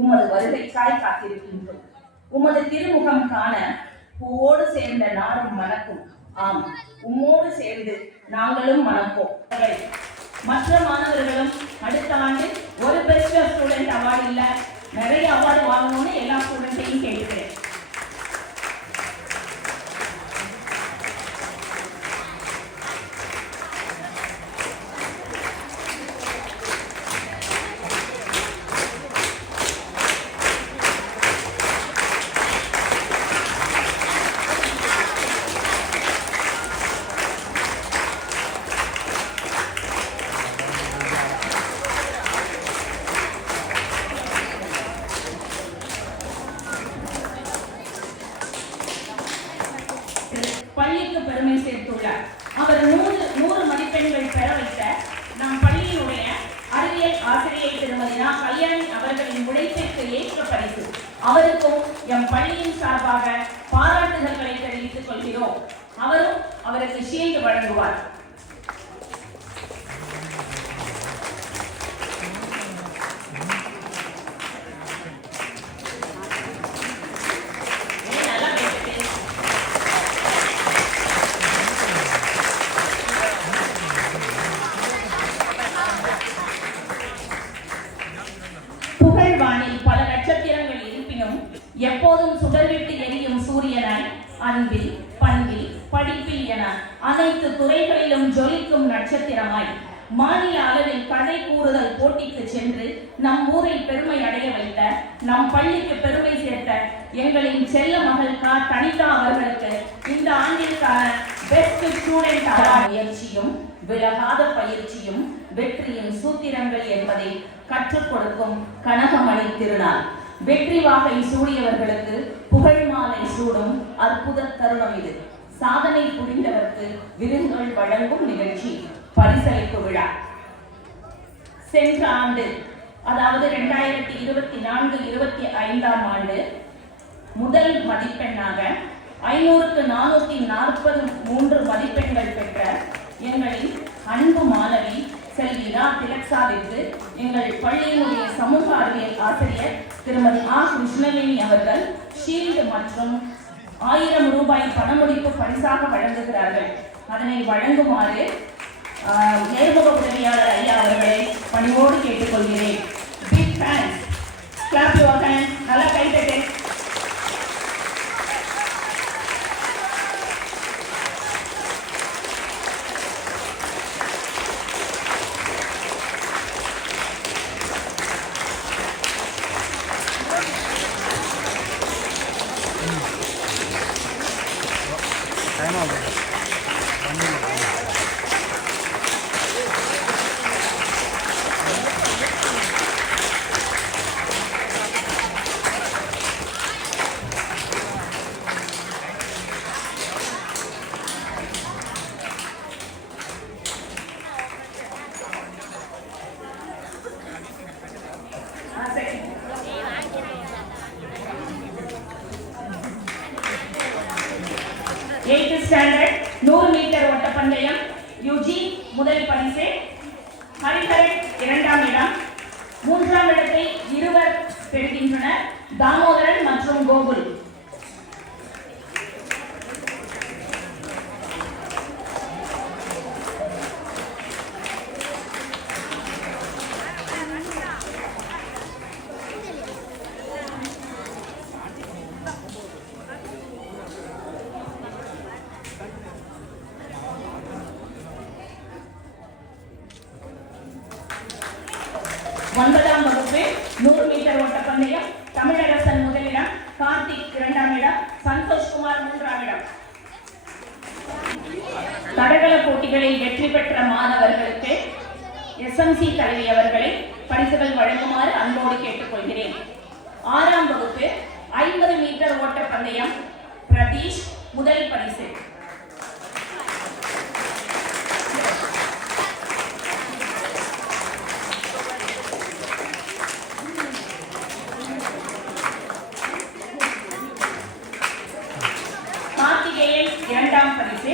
உமது வருகைக்காய் காத்திருக்கின்றோம். உமது திருமுகம் காண பூவோடு சேர்ந்த நாடும் மணக்கும். ஆம், உம்மோடு சேர்ந்து நாங்களும் மணப்போம். மற்ற மாணவர்களும் அடுத்த ஆண்டு ஒரு பெஸ்ட் ஸ்டூடெண்ட் அவார்டு இல்ல, நிறைய அவார்டு வாங்கணும்னு எல்லா ஸ்டூடெண்ட்டையும் கேட்கிறேன். பள்ளிக்கு பெருமை சேர்த்துள்ளார். அவர் 100 மதிப்பெண்கள் பெற வைத்த நம் பள்ளியினுடைய அறிவியல் ஆசிரியை திருமதி கல்யாணி அவர்களின் உழைப்பிற்கு ஏற்ற பரிசு. அவருக்கும் எம் பள்ளியின் சார்பாக பாராட்டுதல்களை தெரிவித்துக் கொள்கிறோம். அவரும் அவருக்கு ஷீல்டு வழங்குவார். பல நட்சத்திரங்கள் இருப்பினும் எப்போதும் சுடர்விட்டு எரியும் சூரியனாய் அன்பில், பண்பில், படிப்பில் என அனைத்து துறைகளிலும் ஜொலிக்கும் நட்சத்திரமாய் மாநில அளவில் கதை கூறுதல் போட்டிக்கு சென்று நம் ஊரை பெருமை அடைய வைத்த, நம் பள்ளிக்கு பெருமை சேர்த்த எங்களின் செல்ல மகள் தனிதா அவர்களுக்கு இந்த ஆண்டிற்கான பெஸ்ட் ஸ்டூடெண்ட் அவார்டு முயற்சியும் விலகாத பயிற்சியும் வெற்றியின் சூத்திரங்கள் என்பதை கற்றுக் கொடுக்கும் கனகமணி திருநாள். வெற்றி வாகை சூடியவர்களுக்கு புகழ் மாலை சூடும் அற்புத தருணம் இது. சாதனை புரிந்தவருக்கு விருதுகள் வழங்கும் நிகழ்ச்சி, பரிசளிப்பு விழா. சென்ற ஆண்டு, அதாவது 2024-25ஆம் ஆண்டு முதல் மதிப்பெண்ணாக 500க்கு 443 மதிப்பெண்கள் பெற்ற எங்களின் அன்பு மாணவி செல்வி திலக்ஷாவிற்கு எங்கள் பள்ளியினுடைய சமூக அறிவியல் ஆசிரியர் திருமதி கிருஷ்ணவேணி அவர்கள் ஷீல்டு மற்றும் 1000 ரூபாய் பணமுடிப்பு பரிசாக வழங்குகிறார்கள். அதனை வழங்குமாறு நேர்முக உதவியாளர் ஐயா அவர்களை பணிவோடு கேட்டுக்கொள்கிறேன். Big hands, clap your hands, நல்லா கைத்தட்டு. ஸ்டாண்டர்ட் 100 மீட்டர் ஓட்டப்பந்தயம் யுஜி முதல் பரிசு, ஹரிஹரன் 2ஆம் இடம், 3ஆம் இடத்தை இருவர் பெறுகின்றனர், தாமோதரன் மற்றும் கோகுல். 9ஆம் வகுப்பு 100 மீட்டர் ஓட்டப்பந்தயம் தமிழரசன் முதலிடம், கார்த்திக் 2ஆம் இடம், சந்தோஷ்குமார் 3ஆம் இடம். தடகள போட்டிகளில் வெற்றி பெற்ற மாணவர்களுக்கு SMC தலைவி அவர்களை பரிசுகள் வழங்குமாறு அன்போடு கேட்டுக்கொள்கிறேன். 6ஆம் வகுப்பு 50 மீட்டர் ஓட்டப்பந்தயம் பிரதீஷ் முதல் பரிசு. கார்த்திகேயன் 2ஆம் பரிசு,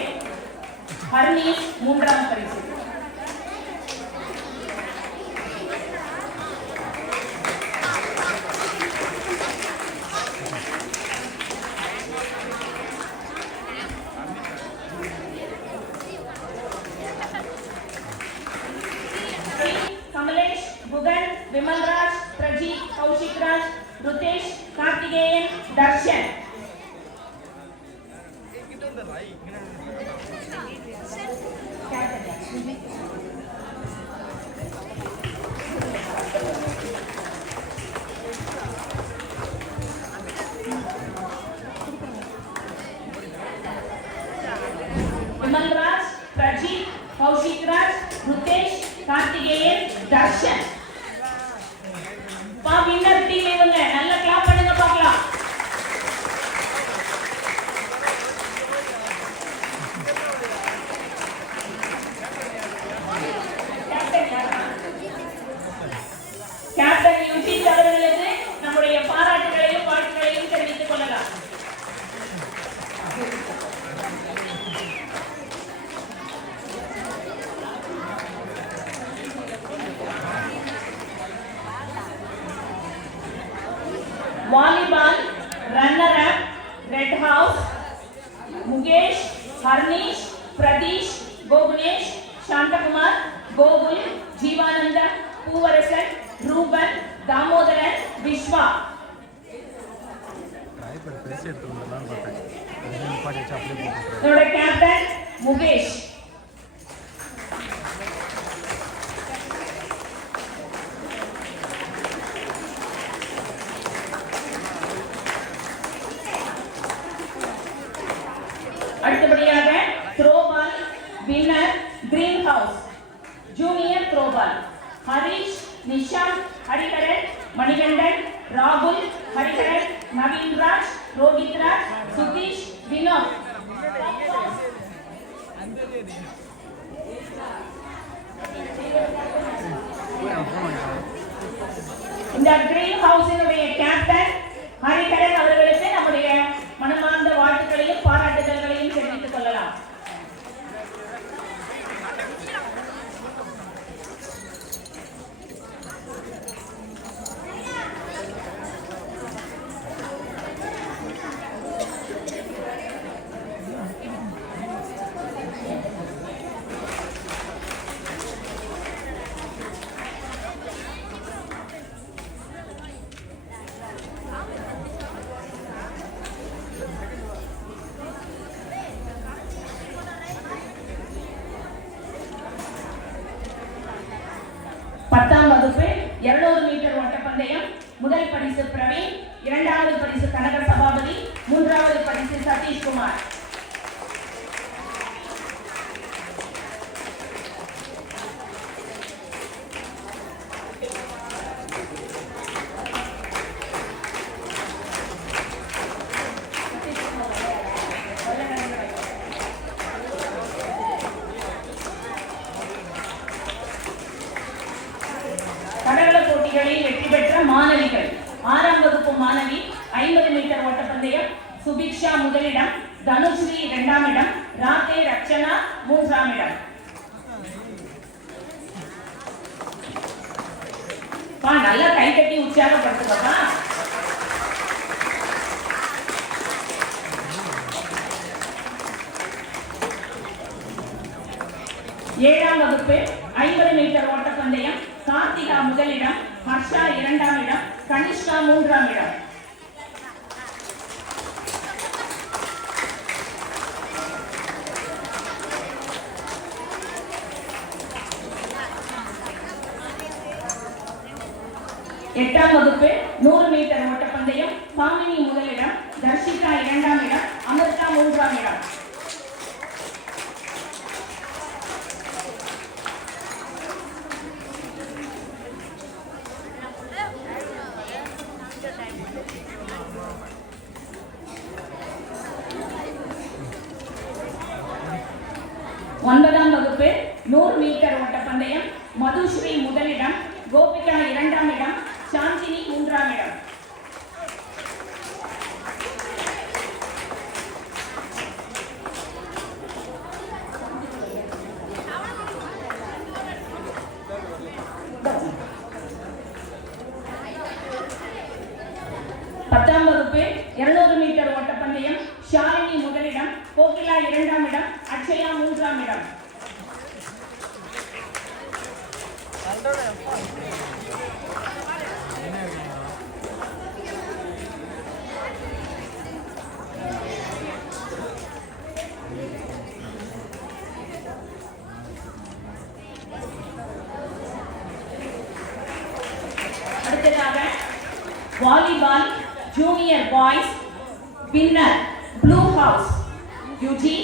ஹர்னீஷ் 3ஆம் பரிசு. கமலேஷ், புகன், விமல்ராஜ், பிரஜீத், கௌஷிக்ராஜ், ருதேஷ், கார்த்திகேயன், தர்ஷன். விமல்ராஜ், பிரஜீத், கௌஷிக்ராஜ், ருதேஷ், கார்த்திகேயன், தர்ஷன். வின்னர் டீம் இவங்க. நல்ல கிளாப் பண்ணுங்க பார்க்கலாம். கேப்டன் யூஜித் அவர்களுக்கு நம்முடைய பாராட்டுகளையும் வாழ்த்துக்களையும் தெரிவித்துக் கொள்ளலாம். Volleyball runner up red house Mukesh, Harneesh, Pratheesh, Gokulesh, Santhakumar, Gokul, Jeevananda, Poovarasan, Ruban, Damodaran, Viswa. இதோட கேப்டன் முகேஷ். அடுத்தபடியாக throwball winner green house junior throwball Harish, Nishanth, Hariharan, Manikandan, ராகுல், ஹரிஹரன், நவீன்ராஜ், ரோஹித்ராஜ், சுதீஷ், வினோத். இந்த கிரீன் ஹவுஸினுடைய கேப்டன் ஹரிஹரன் அவர்களுக்கு நம்முடைய மனமார்ந்த வாழ்த்துக்களையும் பாராட்டுதல்களையும் தெரிவித்துக் கொள்ளலாம். பத்தாம் வகுப்பு 200 மீட்டர் ஓட்டப்பந்தயம் முதல் பரிசு பிரவீன், 2வது பரிசு கனக சபாபதி, 3வது பரிசு சதீஷ்குமார். தடகள போட்டிகளில் வெற்றி பெற்ற மாணவிகள் 6ஆம் வகுப்பு மாணவி 50 மீட்டர் ஓட்டப்பந்தயம் சுபிக்ஷா முதலிடம், தனுஸ்ரீ 2ஆம் இடம், ராதே ரக்ஷனா 3ஆம் இடம். நல்லா கை கட்டி உற்சாகப்படுத்துங்கப்பா. ஏழாம் வகுப்பு 50 மீட்டர் ஓட்டப்பந்தயம் கார்த்திகா முதலிடம், ஹர்ஷா 2ஆம் இடம், கனிஷ்கா 3ஆம் இடம். 8ஆம் வகுப்பு 100 மீட்டர் ஓட்டப்பந்தயம் பாமினி முதலிடம், தர்ஷிகா 2ஆம் இடம், அமிர்தா 3ஆம் இடம். ஒன்பதாம் வகுப்பு 100 மீட்டர் ஓட்டப்பந்தயம் மதுஸ்ரீ முதலிடம், கோபிகா 2ஆம் இடம், சாந்தினி 3ஆம் இடம். பத்தாம் வகுப்பு 200 மீட்டர் ஓட்டப்பந்தயம் ஷாலினி முதலிடம், கோகிலா 2ஆம் இடம், அக்ஷயா 3ஆம் இடம். அடுத்ததாக volleyball junior boys winner blue house UG.